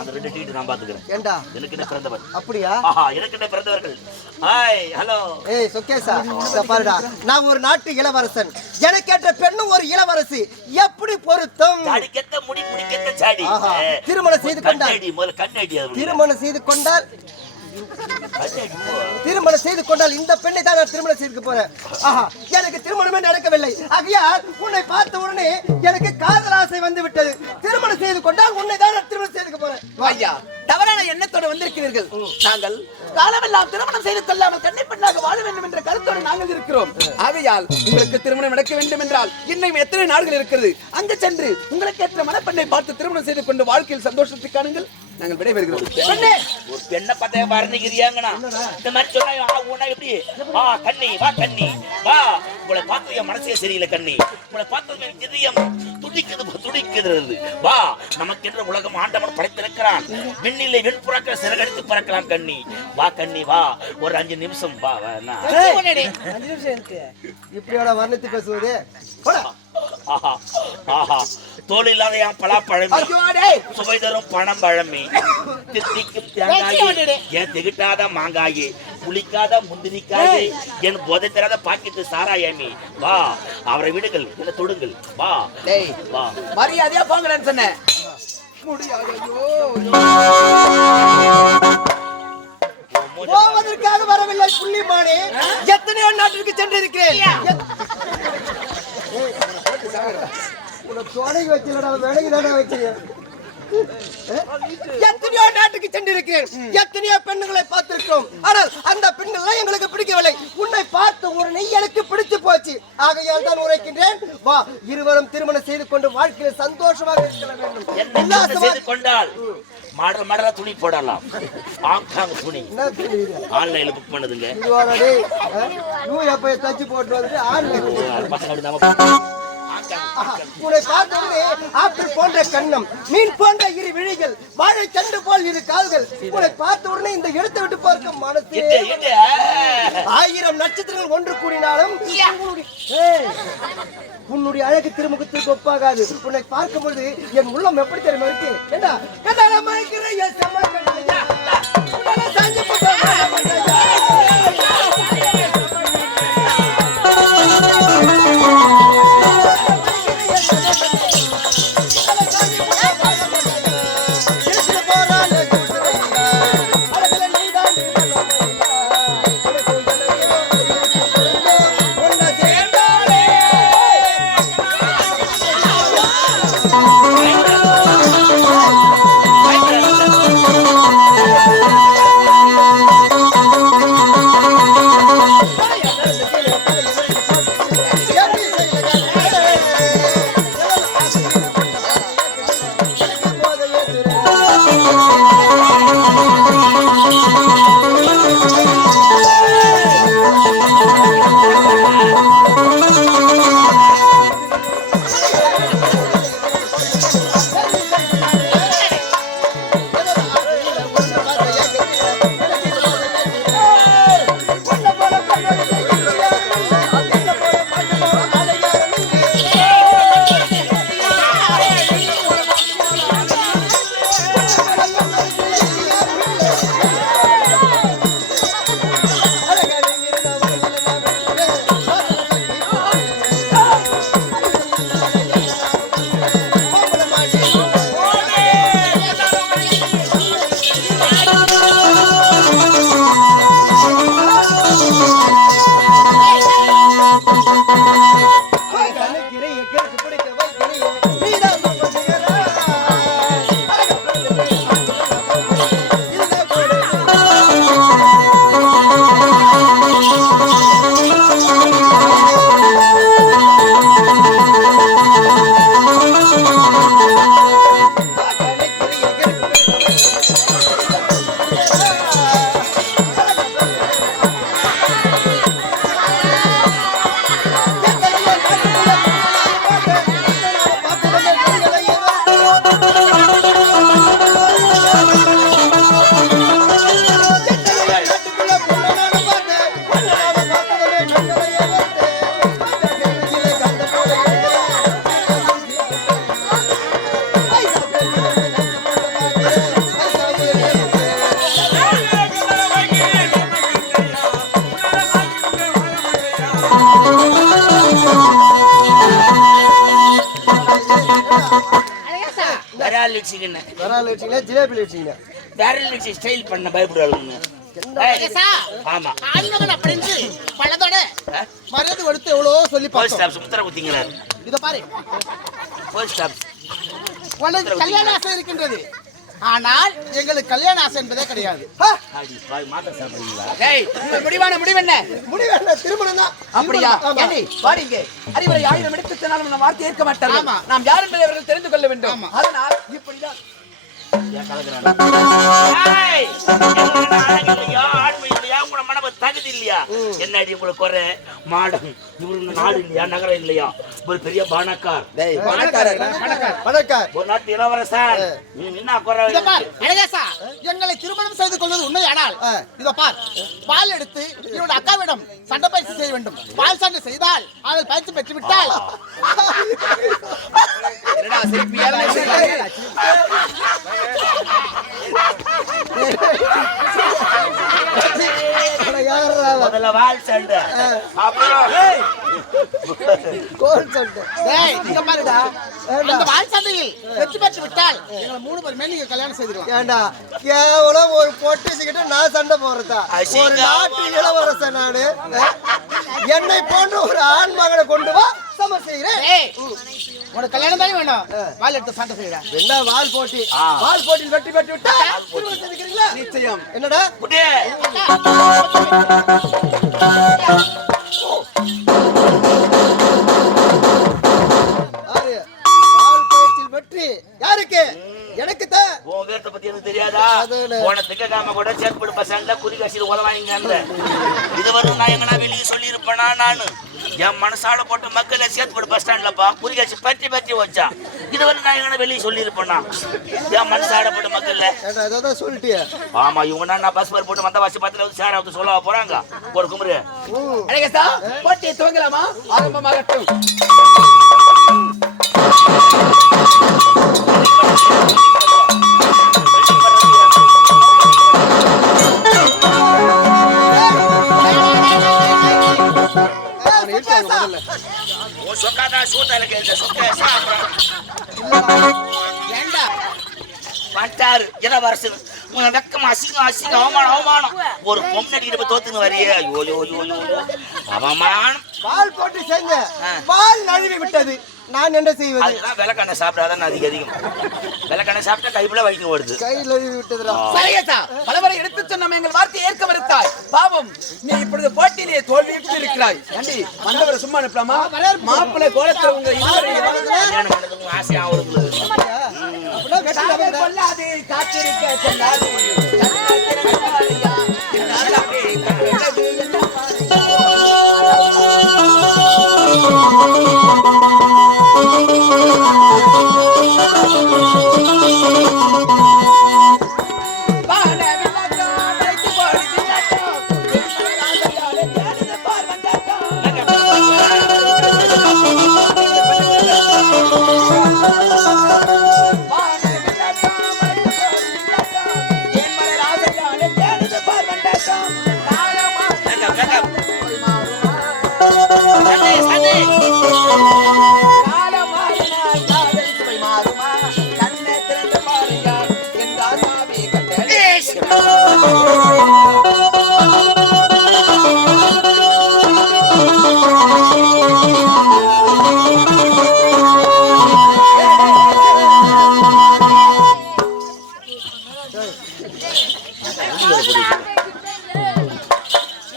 அந்த ரெண்டு டீட் நான் பாத்துக்கிறேன். ஏண்டா எனக்கு என்ன பிறந்தவர்? அப்படியா? எனக்கு என்ன பிறந்தவர்கள்? Hi hello. ஏய் சொக்கேசா இத பாருடா. நான் ஒரு நாட்டு இளவரசன். எனக்கேற்ற பெண்ணும் ஒரு இளவரசி. எப்படி பொருத்தம்? சாடிக்கத்த முடிக்கத்த சாடி. திருமணம் செய்து கொண்டால் திருமணம் செய்து கொண்டால் திருமணம் செய்து கொண்டால் இந்த பெண்ணை தான் நான் திருமணம் செய்து போறேன். எனக்கு திருமணமே நடக்கவில்லை. ஆகையால் உன்னை பார்த்த உடனே எனக்கு காதல் ஆசை வந்து விட்டது. திருமணம் செய்து கொண்டால் உன்னை தான் நான் திருமணம் செய்து போறேன். ஐயா தவறான எண்ணத்தோடு வந்திருக்கிறீர்கள். நாங்கள் காலமெல்லாம் திருமணம் செய்து கொள்ளாமல் கன்னி பெண்ணாக வாழ வேண்டும் என்ற கருத்தோடு நாங்கள் இருக்கிறோம். ஆகையால் உங்களுக்கு திருமணம் நடக்க வேண்டும் என்றால் இன்னும் எத்தனை நாடுகள் இருக்கிறது, அங்கு சென்று உங்களுக்கு ஏற்ற மனப்பெண்ணை பார்த்து திருமணம் செய்து கொண்டு வாழ்க்கையில் சந்தோஷத்தை காணுங்கள். நாங்கள் விடைபெறுகிறோம். ஒரு பெண்ணை பார்த்தே வர்ணிக்கிறியாங்கண்ணா. இந்த மாதிரி சொன்னா எப்படி? கண்ணி வா கண்ணி வா. உங்களை பார்த்து என் மனசே சரியில்லை கண்ணி. உங்களை பார்த்தது என் இதயம் துடிக்கிறது. வா நமக்கென்ற உலகம் ஆண்டவன் படைத்திருக்கிறான். விண்ணிலே வெண்புறாக்கள் சிறகடித்து பறக்கலாம் கண்ணி. வா கண்ணி வா. ஒரு 5 நிமிஷம் வா. 5 நிமிஷம் இருக்கு. இப்படியோட வர்ணித்து பேசுவது தோல் இல்லாத என் பலாப்பழமே, சுவை தரும் பணம் பழமே, தித்திக்கும் தேங்காயே, என் திகிட்டாத மாங்காயே, புளிக்காத முந்திரிக்காயே, என் போதை தராத பாக்கெட்டு சாராயமே. வா அவரை விடுங்கள், என்ன தொடுங்கள். வா வா மரியாதையா போங்கன்னு சொன்னேன். போவதற்காக வரவில்லை புள்ளிமானே. எத்தனையோ நாட்டிற்கு சென்றிருக்கிறேன். எத்தனையோ நாட்டுக்கு சென்றிருக்கிறேன். எத்தனையோ பெண்களை பார்த்திருக்கிறோம். ஆனால் அந்த பெண்கள் எங்களுக்கு பிடிக்கவில்லை. உன்னை பார்த்த உடனே எனக்கு பிடிச்சு போச்சு. ஆகையால் தான் உரைக்கின்றேன். வா இருவரும் திருமணம் செய்து கொண்டு வாழ்க்கையில் சந்தோஷமாக செய்து கொண்டால் மடர துணி போடலாம். ஆங்காங்க துணி ஆன்லைன்ல புக் பண்ணுதுங்க. தச்சு போட்டு வந்து ஆன்லைன் பசங்க உன்னை பார்த்தவனே ஆப்பிள் போன்ற கண்ணம், மீன் போன்ற 2 விழிகள், வாழை தண்டு போல் 2 கால்கள். உன்னை பார்த்த உடனே இந்த இடத்தை விட்டு பார்க்க மனசே 1000 நட்சத்திரங்கள் ஒன்று கூடினாலும் உன்னுடைய அழகு திருமுகத்திற்கு ஒப்பாகாது. உன்னை பார்க்கும் பொழுது என் உள்ளம் எப்படி தெரியுமா இருக்கு? என்ன விரல் வச்சுக்கின்னு விரல் வச்சீங்களா ஜிலேபி வச்சீங்க விரல் வச்சு ஸ்டைல் பண்ண பயப்படுவாங்க. ஆமா ஆண்மகன் அப்படின்னு பலதோட மரியாதை கொடுத்து எவ்வளவோ சொல்லி போலீஸ் ஸ்டாப் சுத்தர குத்திங்கிறாரு. இத பாரு, போலீஸ் ஸ்டாப் உனக்கு கல்யாண ஆசை இருக்கின்றது, ஆனால் எங்களுக்கு கல்யாண ஆசை என்பதே கிடையாது. அடி பாய் மாத்த சாப்பிடுறீங்களா? டேய் உங்க முடிவான முடிவு என்ன? முடிவு என்ன? திருமணம் தான். அப்படியா? ஆமா. ஏண்டி வாடிங்க. அறிவுரை 1000 எடுத்து சொன்னாலும் நம்ம வார்த்தை ஏற்க மாட்டார்கள். ஆமா. நாம் யார் என்பதை அவர்கள் தெரிந்து கொள்ள வேண்டும். ஆமா. அதனால் இப்படிதான் ஏன் கலக்குறாங்க? ஏய் என்ன அழகு இல்லையா ஆண்மை இல்லையா உங்க மனப தகுதி இல்லையா? என்னடி உங்களுக்கு குறை மாடம் இவரு நாடு இல்லையா நகரம் இல்லையா? ஒரு பெரிய பானக்கார் டேய் பணக்காரர் வணக்கம். ஒரு நாட்டு இளவரசர் என்ன குறை? இத பார் அழகேசா, எங்களை திருமணம் செய்து கொள்வது உண்மையானால் இத பார், பால் எடுத்து என்னோட அக்காவிடம் சண்டை பயிற்சி செய்ய வேண்டும். பால் சண்டை செய்தால் அவள் பயிற்சி பெற்று விட்டால் என்னடா சிரிப்பு ஏளனம் செய்யறாங்க? முதல்ல வால் சண்டை அப்புறம் கோல் சொல்லிட்டு டேய் இங்க பாருடா, அந்த பால் சண்டையில் வெற்றி பெற்று விட்டால் எங்களை 3 பேருமே நீங்க கல்யாணம் செய்துக்கலாம். ஏண்டா கேவலம் ஒரு பொட்டிச்சுக்கிட்டு நான் சண்டை போறதா? ஒரு நாட்டு இளவரசன் நாடு. என்னை போன்ற ஒரு ஆண் மகனை கொண்டு வா, சமர் செய்கிறேன். டேய் உனக்கு கல்யாணம் தானே வேணும், பால் எடுத்து சண்டை செய்யடா. என்ன வால் போட்டி? வால் போட்டியில் வெற்றி பெற்று விட்டா திருமணம் செய்துக்கிறீங்களா? நிச்சயம். என்னடா குட்டி யாரு? வால் பயிற்சியில் வெற்றி யாருக்கு? எனக்கு தான். உன் வீரத்தை பத்தி எனக்கு தெரியாதா? போன திங்கக்காம கூட சேத்படு பசங்க குறி காசியில் உதவாங்க. இதுவரை நான் எங்கன்னா வெளியே சொல்லி இருப்பேனா? நானு என் மனசால போட்டு மக்களை சேத்படு பஸ் ஸ்டாண்ட்லப்பா குறி காட்சி பற்றி வச்சான். இதுவரை நான் எங்கன்னா வெளியே சொல்லி இருப்பேனா? என் மனசால போட்டு மக்கள்ல ஏண்டா ஏதோ சொல்லிட்டியா? ஆமா இவங்க நான் பஸ் மாதிரி போட்டு வந்த வாசி பத்துல வந்து சேராவது சொல்ல போறாங்க. ஒரு குமுறு அழகேசா போட்டியை துவங்கலாமா? ஆரம்பமாகட்டும். சொக்காதான் சூத்தால கேட்ட சொக்க ஏண்டா பட்டாரு இளவரசன் வெக்கமா அசிங்கம் அவமானம். ஒரு பொண்ணு தோத்துன்னு வரையே அவமானம். வால் போட்டு செஞ்ச வால் நழுவி விட்டது. நான் என்ன செய்வது? அதெல்லாம் விளக்கண்ணை சாப்பிடாதான் அதிகம். விளக்கண்ணை சாப்பிட்டா கைப்புல வைக்க வருது. கை நழுவி விட்டதுடா. சரியா பலவரை எடுத்து சொன்ன எங்கள் வார்த்தையை ஏற்க மறுத்தாய். பாவம் நீ இப்பொழுது போட்டியிலே தோல்வியுற்று இருக்கிறாய். ஏண்டி வந்தவரை சும்மா அனுப்பலாமா? மாப்பிள்ளை கோலத்துல உங்க கல்யாணம் பண்ணதுக்கு ஆசை ஆகுது. கொள்ளாது காத்திருக்க சொல்லாது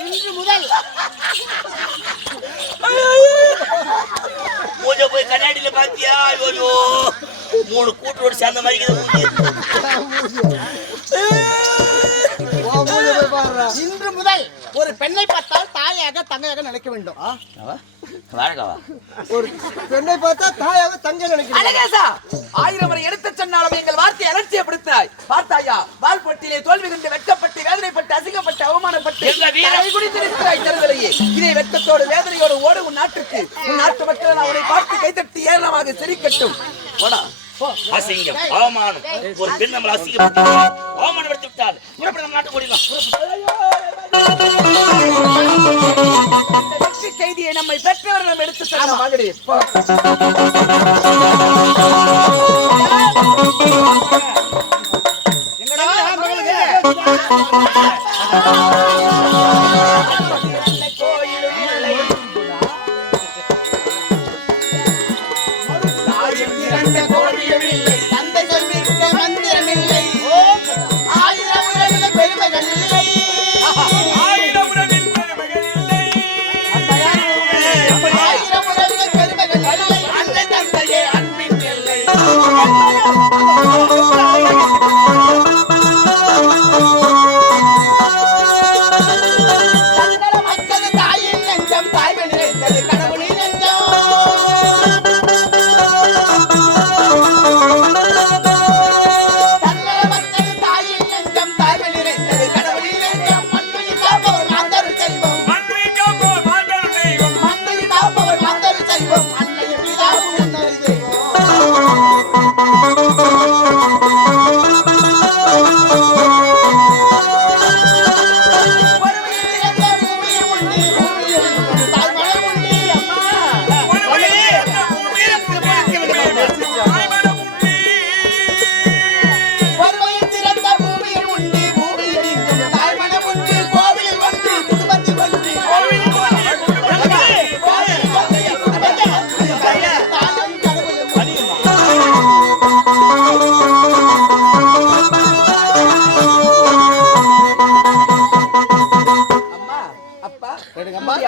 இன்று முதல் பூஜை போய் கண்ணாடியில பாத்தியா? ஐயோ 3 கூட்டோடு சேர்ந்த மாதிரி இன்று முதல் ஒரு பெண்ணை பார்த்தால் தாயாக தங்கையாக நினைக்க வேண்டும். ஒரு பெண்ணை பார்த்தா தாயாக தங்க நினைக்கிறேன். அழகேசா 1000 முறை எடுத்து சொன்னாலும் எங்கள் வார்த்தையை அலட்சியப்படுத்தினாய். பார்த்தாயா வால் போட்டியிலே தோல்வி கண்டு வெட்கப்பட்டு வேதனைப்பட்டு அசிங்கப்பட்டு அவமானப்பட்டு குடித்திருக்கிறாய். தருதலையே இதை வெட்கத்தோடு வேதனையோடு ஓடு உன் நாட்டுக்கு. உன் நாட்டு மக்கள் அவனை பார்த்து கைதட்டி ஏராளமாக சிரிக்கட்டும். போடா அசிங்கம் அவமானம். ஒரு பெண் நம்மளை அசிங்கப்படுத்தி அவமானப்படுத்தி விட்டால் புறப்பட நம்ம நாட்டு ஓடிடலாம். செய்தியை நம்மை பெற்றவர்கள் எடுத்து சொல்ல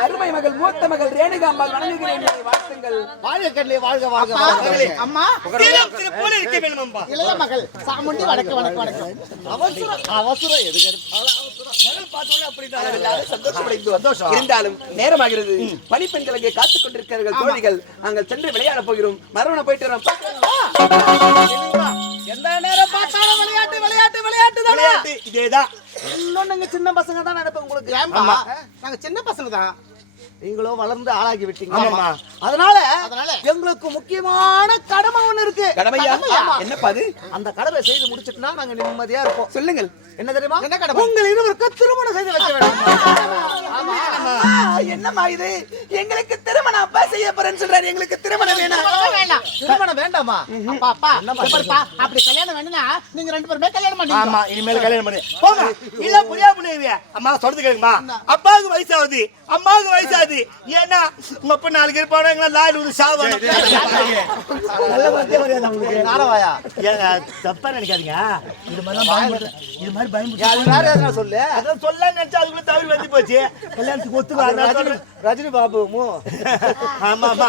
அருமை மகள் மூத்த மகள் ரேணுகா அம்மா வணங்குகிறேன். வாழ்த்துங்கள். வாழ்க கண்ணே, வாழ்க வாழ்க அப்பா, வாழ்க. அம்மா போல இருக்க வேணுமாம்பா. இளைய மகள் சாமுண்டி வணக்கம் வணக்கம் வணக்கம். அவசரம் எதுக்கு எடுத்தாலும் அவசரம். மகள் பார்த்தோன்னே அப்படிதான் எல்லாரும் சந்தோஷமடைந்து இருந்தாலும் நேரமாகிறது. பணிப்பெண்கள் அங்கே காத்துக் கொண்டிருக்கிறார்கள். தோழிகள் நாங்கள் சென்று விளையாட போகிறோம். மறுபடியும் போயிட்டு வரோம். எந்த நேரம் பார்த்தாலும் விளையாட்டு விளையாட்டு விளையாட்டு விளையாட்டு இதேதான். இன்னும் நீங்க சின்ன பசங்க தான் நினைப்பேன் உங்களுக்கு. ஏன்பா நாங்க சின்ன பசங்க தான். நீங்களும் வளர்ந்து ஆளாகி விட்டீங்க. ஆமா. அதனால அதனால எங்களுக்கு முக்கியமான கடமை ஒண்ணு இருக்கு. கடமையா? என்னப்பா அது? அந்த கடமை செய்து முடிச்சிட்டுனா நாங்க நிம்மதியா இருப்போம். சொல்லுங்கள். என்ன தெரியுமா? என்ன கடமை? உங்கள் இருவருக்கு திருமணம் செய்து வைக்க வேண்டும். என்னம்மா இது? எங்களுக்கு திருமணம் அப்பா செய்ய போறேன்னு சொல்றாரு. எங்களுக்கு திருமணம் வேணாம். திருமணம் வேண்டாமா? அப்பா அப்பா எப்படிப்பா? அப்படி கல்யாணம் வேணும்னா நீங்க ரெண்டு பேருமே கல்யாணம் பண்ணீங்க. ஆமா, இனிமேல் கல்யாணம் பண்ணு. போங்க. இல்ல புரியா புரியுது. அம்மா சொல்றது கேளுமா? அப்பாவுக்கு வயசாகுது, அம்மாவுக்கு வயசாகுது. ஏன்னா உங்க அப்பா நாளைக்கு இருப்பாங்க, எங்களை லாரி வந்து சாவாங்க. நல்ல வார்த்தை வரையாதா உங்களுக்கு? நாரவாயா? ஏங்க தப்பா நினைக்காதீங்க. இது மாதிரி பயன்படுத்த, இது மாதிரி பயன்படுத்த வேற எதுனா சொல்லு. அதான் சொல்ல நினைச்சா அதுக்குள்ள தவறி வந்து போச்சு. கல்யாணத்துக்கு ஒத்துக்க. ரஜினி பாபு ஆமா ஆமா.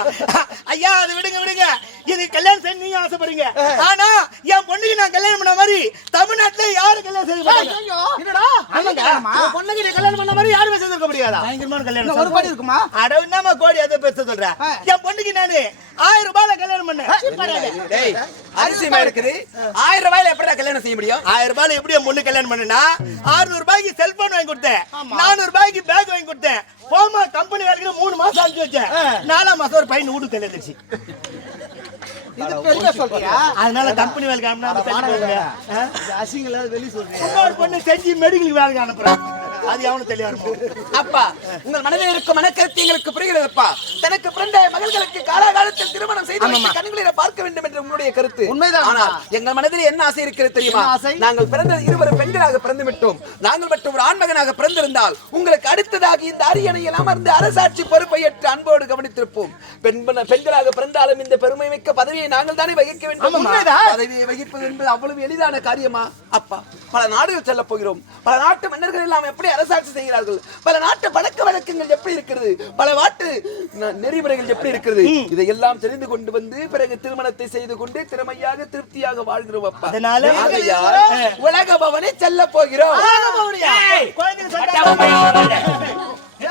ஐயா அது விடுங்க விடுங்க. இது கல்யாணம் செய்ய நீங்க ஆசைப்படுறீங்க. ஆனா என் பொண்ணுக்கு நான் கல்யாணம் பண்ண மாதிரி தமிழ்நாட்டுல யாரும் கல்யாணம் செய்ய மாட்டாங்க. என்னடா? உன் பொண்ணுக்கு நீ கல்யாணம் பண்ண மாதிரி யாருமே செய்திருக்க முடியாதா? பயங்கரமான கல்யாணம். ஒரு கோடி இருக்குமா? அட என்னமா கோடி அதை பேச சொல்ற? என் பொண்ணுக்கு நானு 1000 ரூபாயில கல்யாணம் பண்ணேன். டேய், அரிசிமா இருக்குது. 1000 ரூபாயில எப்படிடா கல்யாணம் செய்ய முடியும்? 1000 ரூபாயில எப்படி என் பொண்ணு கல்யாணம் பண்ணா? 600 ரூபாய்க்கு செல்போன் வாங்கி கொடுத்தேன், 400 ரூபாய்க்கு பேக் வாங்கி கொடுத்தேன். போமா கம்பெனி வேலைக்கு 3 மாசம் அனுப்பிச்சு வச்சேன். 4ஆம் மாசம் ஒரு பையன் வீடு தெரிஞ்சிச்சு. இது பெரிய சொல்றியா? அதனால கம்பெனி வேலைக்கு அனுப்பினா அசிங்களா வெளிய சொல்றீங்க. இன்னொரு பொண்ணு செஞ்சு மெடிக்கல் வேலைக்கு அனுப்புறேன். அது அவனுக்கு தெளிவா. அப்பா, உங்கள் மனதில் இருக்கும் மனக்கருத்து எங்களுக்கு புரிகிறதப்பா. தனக்கு பிறந்த மகள்களுக்கு காலாகாலத்தில் திருமணம் செய்து வைத்து கண்களில பார்க்க வேண்டும் என்று உங்களுடைய கருத்து உண்மைதான். ஆனால் எங்கள் மனதில் என்ன ஆசை இருக்கிறது தெரியுமா? என்ன ஆசை? நாங்கள் பிறந்த இருவரும் பெண்களாக பிறந்து விட்டோம். நாங்கள் மட்டும் ஒரு ஆண்மகனாக பிறந்திருந்தால் உங்களுக்கு அடுத்ததாக இந்த அரியணையில் அமர்ந்து அரசாட்சி பொறுப்பை ஏற்று அன்போடு கவனித்திருப்போம். பெண்களாக பிறந்தாலும் இந்த பெருமை மிக்க பதவியை நாங்கள் தானே வகிக்க வேண்டும். பதவியை வகிப்பது என்பது அவ்வளவு எளிதான காரியமா? அப்பா, பல நாடுகள் செல்ல போகிறோம். பல நாட்டு மன்னர்கள் எல்லாம் எப்படி அரசாட்சி செய்கிறார்கள், பல நாட்டு பழக்க வழக்கங்கள் எப்படி இருக்கிறது, பல நாட்டு நெறிமுறைகள் எப்படி இருக்கிறது, இதையெல்லாம் தெரிந்து கொண்டு வந்து பிறகு திருமணத்தை செய்து கொண்டு திறமையாக திருப்தியாக வாழ்கிறோம். அப்பா, அதனால உலக பவனை செல்ல போகிறோம்.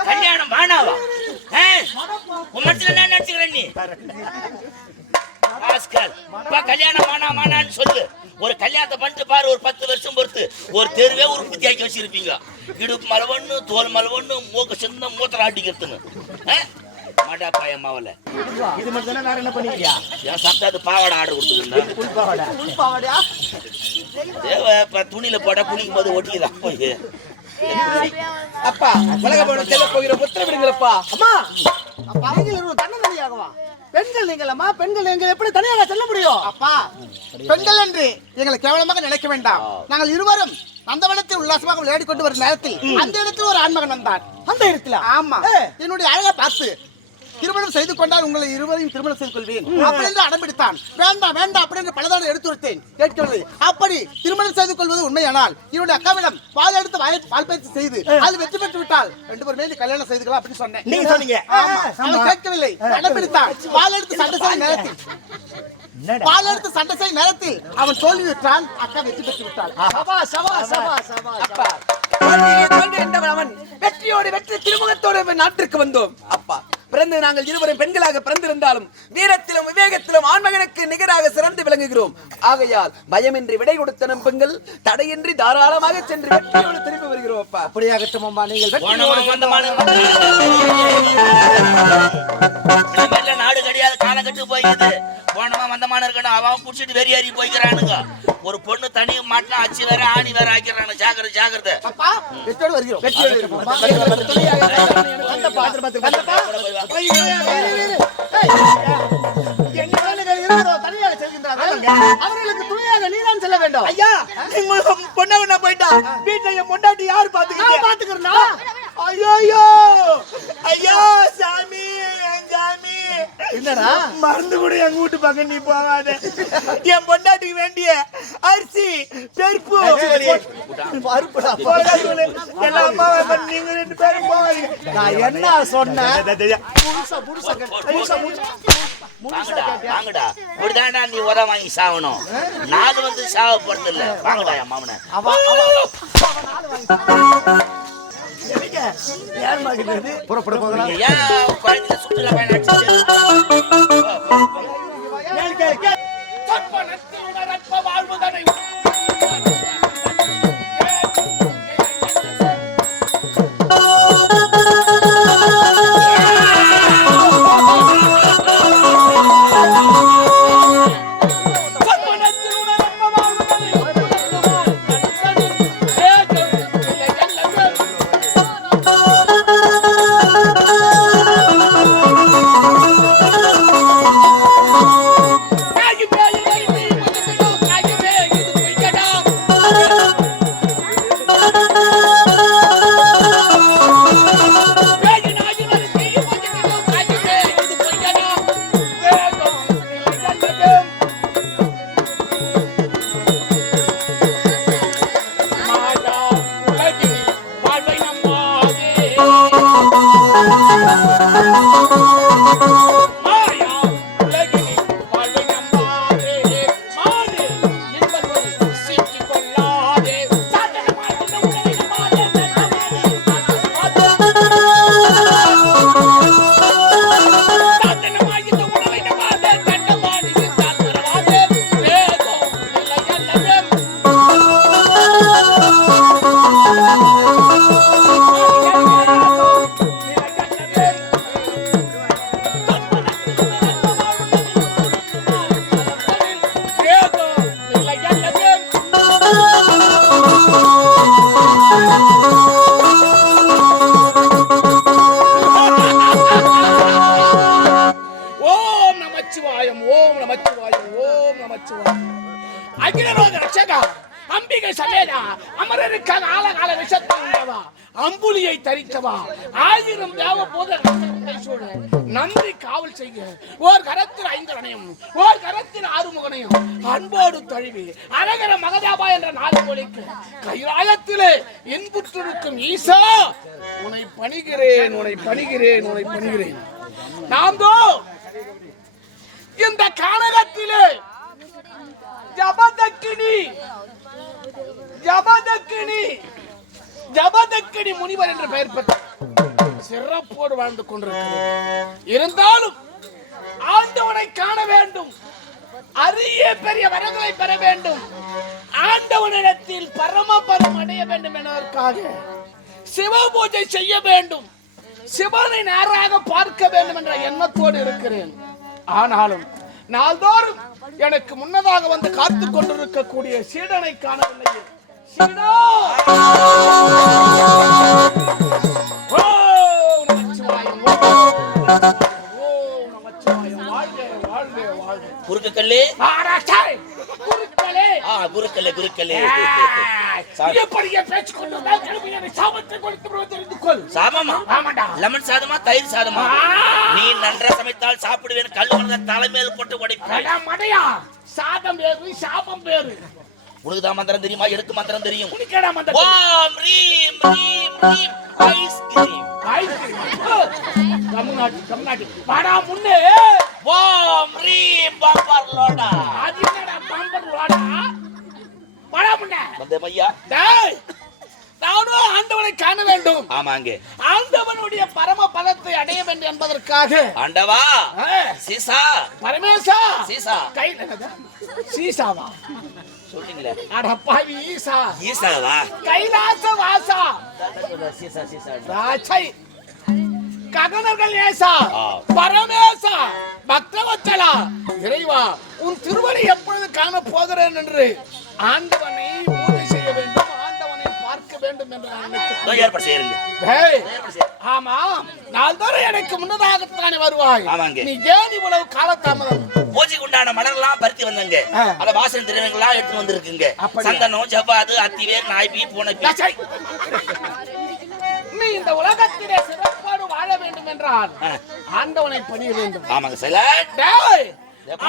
கல்யாணம் மானாவா? உன் மனசுல என்ன நினைச்சுக்கிற நீ? கல்யாணம் மானான்னு சொல்லு. ஒரு கல்யாணத்தை பண்ணிட்டு பாரு, ஒரு 10 வருஷம் பொறுத்து ஒரு தெருவே உற்பத்தி ஆக்கி வச்சிருப்பீங்க. இடுப்பு மலவண்ணு, தோல் மலவண்ணு, மூக்க சின்ன மூத்திரம் ஆட்டிக்கிறதுன்னு. மாட்டா பாய மாவல இது மட்டும் தானே. வேற என்ன பண்ணிக்கிறியா? ஏன் சாப்பிட்டா பாவாடை ஆர்டர் கொடுத்துருந்தா துணியில போட்டா குளிக்கும் போது ஒட்டிக்குதான் போய். அப்பா, உலக பவனை செல்ல போகிறோம். உத்தரவிடுங்களப்பா. அம்மா, அப்பா நீங்கள் ஒரு தன்னந்தனியாகவா? பெண்கள் நீங்களம்மா, பெண்கள் எங்க எப்படி தனியாக செல்ல முடியும்? அப்பா, பெண்கள் என்று எங்களை கேவலமாக நினைக்க வேண்டாம். நாங்கள் இருவரும் நந்தவனத்தில் உல்லாசமாக விளையாடி கொண்டு வரும் நேரத்தில் அந்த இடத்தில் ஒரு ஆண்மகன் வந்தான். அந்த இடத்துல? ஆமா. என்னுடைய அழகை பார்த்து திருமணம் செய்து கொண்டால் உங்களை இருவரையும் திருமணம் செய்து கொள்வேன் அப்படி என்று அடம்பிடித்தான். வேண்டாம் வேண்டாம் அப்படி என்று பலதடவை எடுத்து வைத்தேன், கேட்கவில்லை. அப்படி திருமணம் செய்து கொள்வது உண்மையானால் என்னுடைய அக்காவிடம் பால் எடுத்து பால் பயிற்சி செய்து அது வெற்றி பெற்று விட்டால் 2 பேருமே கல்யாணம் செய்துக்கலாம் அப்படின்னு சொன்னேன். நீங்க சொன்னீங்க. அவன் கேட்கவில்லை, அடம்பிடித்தான். பால் எடுத்து சண்டை செய்யும் நேரத்தில் அவன் தோல்வி விட்டான், அக்கா வெற்றி பெற்று விட்டாள். அப்பா, தோல்வி என்றவன் அவன் வெற்றியோடு வெற்றி திருமுகத்தோடு நாட்டிற்கு வந்தோம். அப்பா, பிறந்து நாங்கள் இருவரும் பெண்களாக பிறந்திருந்தாலும் வீரத்திலும் விவேகத்திலும் ஆண்மகனுக்கு நிகராக சிறந்து விளங்குகிறோம். ஆகையால் பயமின்றி விடை கொடுத்த நம் பெண்கள் தடையின்றி தாராளமாக சென்று வெற்றியோடு திரும்பி வருகிறோம். அப்பா, அப்படியாகட்டும் அம்மா. நீங்கள் நாடு கிடையாது, காலம் கட்டு போயிடுது. போனவன் வந்தமான இருக்கணும், அவன் குடிச்சிட்டு வெறியாறி போய்க்கிறானுங்க. ஒரு பொண்ணு தனியும் மாட்டா, அச்சு வேற ஆணி வேற ஆக்கிறானு. ஜாக்கிரதை ஜாக்கிரதை. அப்பா, வெற்றியோடு வருகிறோம். அவர்களுக்கு துணையாக நீதான் செல்ல வேண்டும். ஐயா, பொண்ணு போயிட்டா வீட்டுல என் பொண்டாட்டி யாரு பாத்துக்கிறா? ஐயோ ஐயா, சாமி சாமி, என்னடா மறந்து கூட எங்க வீட்டு பக்கம் நீ போகாத. என் பொண்டாட்டிக்கு வேண்டிய அரிசி பருப்பு நீங்க 2 பேரும் போவாதீங்க. நான் என்ன சொன்னேன்? வாங்கடா, இப்படிதான்டா நீ உரம் வாங்கி சாகணும். நாலு வந்து சாவ போறது இல்ல. வாங்கடா என் மாமனை. புறப்பட போகலாம். ஏன் குழந்தை சுற்றுலா பயணம் அம்புலியை தரித்தவா 1000 தேவ போத நன்றி காவல் செய்ய ஓர் கரத்தில் 5 கணையும் ஓர் கரத்தில் 6 முகனையும் அன்போடு தழுவி அரகர மகதாபா என்ற 4 மொழிக்கு கைலாயத்திலே இன்புற்றிருக்கும் ஈசா உன்னை பணிகிறேன் உன்னை பணிகிறேன் உன்னை பணிகிறேன். நாம்தோ இந்த கானகத்திலே ஜபதக்கினி முனிவர் என்ற பெயர் பெற்ற சிறப்போடு வாழ்ந்து கொண்டிருக்கிறேன். இருந்தாலும் ஆண்டவனை காண வேண்டும், அரிய பெரிய வரங்களை பெற வேண்டும், ஆண்டவனிடத்தில் பரமபதம் அடைய வேண்டும் என்பதற்காக சிவ பூஜை செய்ய வேண்டும், சிவனை நேராக பார்க்க வேண்டும் என்ற எண்ணத்தோடு இருக்கிறேன். ஆனாலும் நாள்தோறும் எனக்கு முன்னதாக வந்து காத்து கொண்டிருக்கக்கூடிய சீடனை காணவில்லை. சீடா, ஓ நமச்சிவாயம், ஓ நமச்சிவாயம், வாழ்க குருக்கல்லே ஆராய்ச்சி குருக்களே குருக்கல்லே குருக்கல்லே எப்படியே பேசிக்கொண்டு கடுமையான சாபத்தை கொடுத்து தெரிந்து கொள். சாபமா? ஆமாடா. லெமன் சாதமா தயிர் சாதமா? நீ நன்றா சமைத்தால் சாப்பிடுவேன். கல்லு வந்த தலைமையில் போட்டு உடைப்பேன். மடையா, சாதம் வேறு சாபம் வேறு. உனக்கு தான் மந்திரம் தெரியுமா? எனக்கு மந்திரம் தெரியும். உனக்கேடா மந்திரம்? ஓம் ரீம் ரீம் ரீம் ஐஸ்கிரீம். தமிழ்நாட்டு வாடா முன்னே. ஓம் ரீம் பம்பர் லோடா. அது என்னடா பம்பர் லோடா? வாடா முன்னே. வந்தே மையா. டேய், நானும் ஆண்டவனை காண வேண்டும். ஆமாங்க. ஆண்டவனுடைய பரம பலத்தை அடைய வேண்டும் என்பதற்காக. ஆண்டவா, சீசா, பரமேசா, சீசா, சீசாவா சொல்றீங்களே? அட பாவி, ஈசா, ஈசாவா? கைலாச வாசா, சீசா சீசா. ராச்சை, ககனர்கள் ஏசா, பரமேசா, பக்தவத்சலா, இறைவா, உன் திருவடி எப்பொழுது காண போகிறேன் என்று ஆண்டவனை பூஜை செய்ய வேண்டும், ஆண்டவனை பார்க்க வேண்டும் என்று நான் நினைத்தேன். ஏற்பாடு செய்யுங்க. ஆமா, நாள்தோறும் எனக்கு முன்னதாகத்தானே வருவாய். ஆமாங்க. நீ ஏன் இவ்வளவு காலதாமதம்? பூஜைக்கு உண்டான மலர்லாம் பருத்தி வந்தங்க. அத வாசனை திரவியங்கள்லாம் எடுத்து வந்திருக்குங்க. சந்தனம், ஜவ்வாது, அத்திவேர், நாய்பி, பூனைப்பி. நீ இந்த உலகத்திலே சிறப்பாடு வாழ வேண்டும் என்றால் ஆண்டவனை பணிய வேண்டும். ஆமாங்க சைலண்ட். டேய்,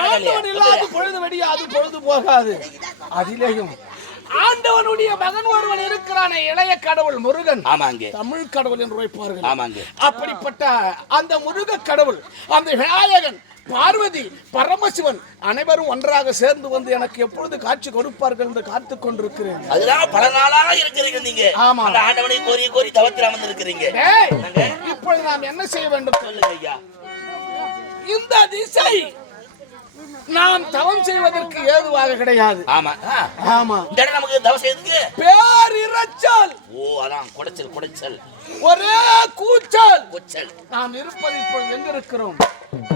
ஆண்டவன் இல்லாத பொழுது வெடியாது, பொழுது போகாது. அதிலேயும் ஆண்டவனுடைய மகன் ஒருவன் இருக்கிறானே, இளைய கடவுள் முருகன். ஆமாங்க. தமிழ் கடவுள் என்று உரைப்பார்கள். ஆமாங்க. அப்படிப்பட்ட அந்த முருக கடவுள், அந்த விநாயகன், பார்வதி, பரமசிவன் அனைவரும் ஒன்றாக சேர்ந்து வந்து எனக்கு எப்பொழுது காட்சி கொடுப்பார்கள் என்று காத்துக் கொண்டிருக்கிறேன். அதுதான் பல நாளாக இருக்கிறீங்க நீங்க. ஆமா. அந்த ஆண்டவனை கோரி கோரி தவத்திர வந்து இருக்கிறீங்க. இப்பொழுது நாம் என்ன செய்ய வேண்டும் சொல்லுங்க ஐயா. இந்த திசை நாம் தவம் செய்வதற்கு ஏதுவாக கிடையாது. ஆமா ஆமா. இந்த இடம் நமக்கு தவம் செய்யறதுக்கு பேரிரைச்சல். ஓ, அதான் குடைச்சல் குடைச்சல், ஒரே கூச்சல். கூச்சல். நாம் இருப்பது இப்பொழுது எங்க இருக்கிறோம்?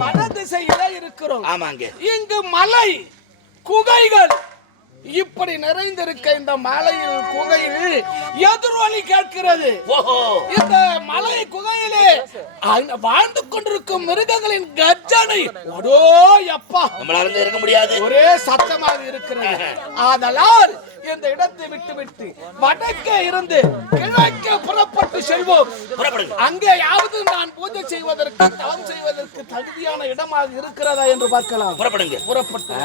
வட திசையில இருக்கிறோம். ஆமாங்க. இங்கு மலை குகைகள் இப்படி நிறைந்திருக்க இந்த மலையில் குகையில் எதிரொலி கேட்கிறது. ஓஹோ. இந்த மலை குகையிலே வாழ்ந்து கொண்டிருக்கும் மிருகங்களின் கர்ஜனை ஒடோ அப்பா நம்மளால இருக்க முடியாது, ஒரே சத்தமாக இருக்கிறது. ஆதலால் இந்த இடத்தை விட்டு வடக்கே இருந்து கிழக்கே புறப்பட்டு செல்வோம். அங்கேயாவது நான் பூஜை செய்வதற்கு, தவம் செய்வதற்கு தகுதியான இடமாக இருக்கிறதா என்று பார்க்கலாம். புறப்படுங்க. புறப்பட்டு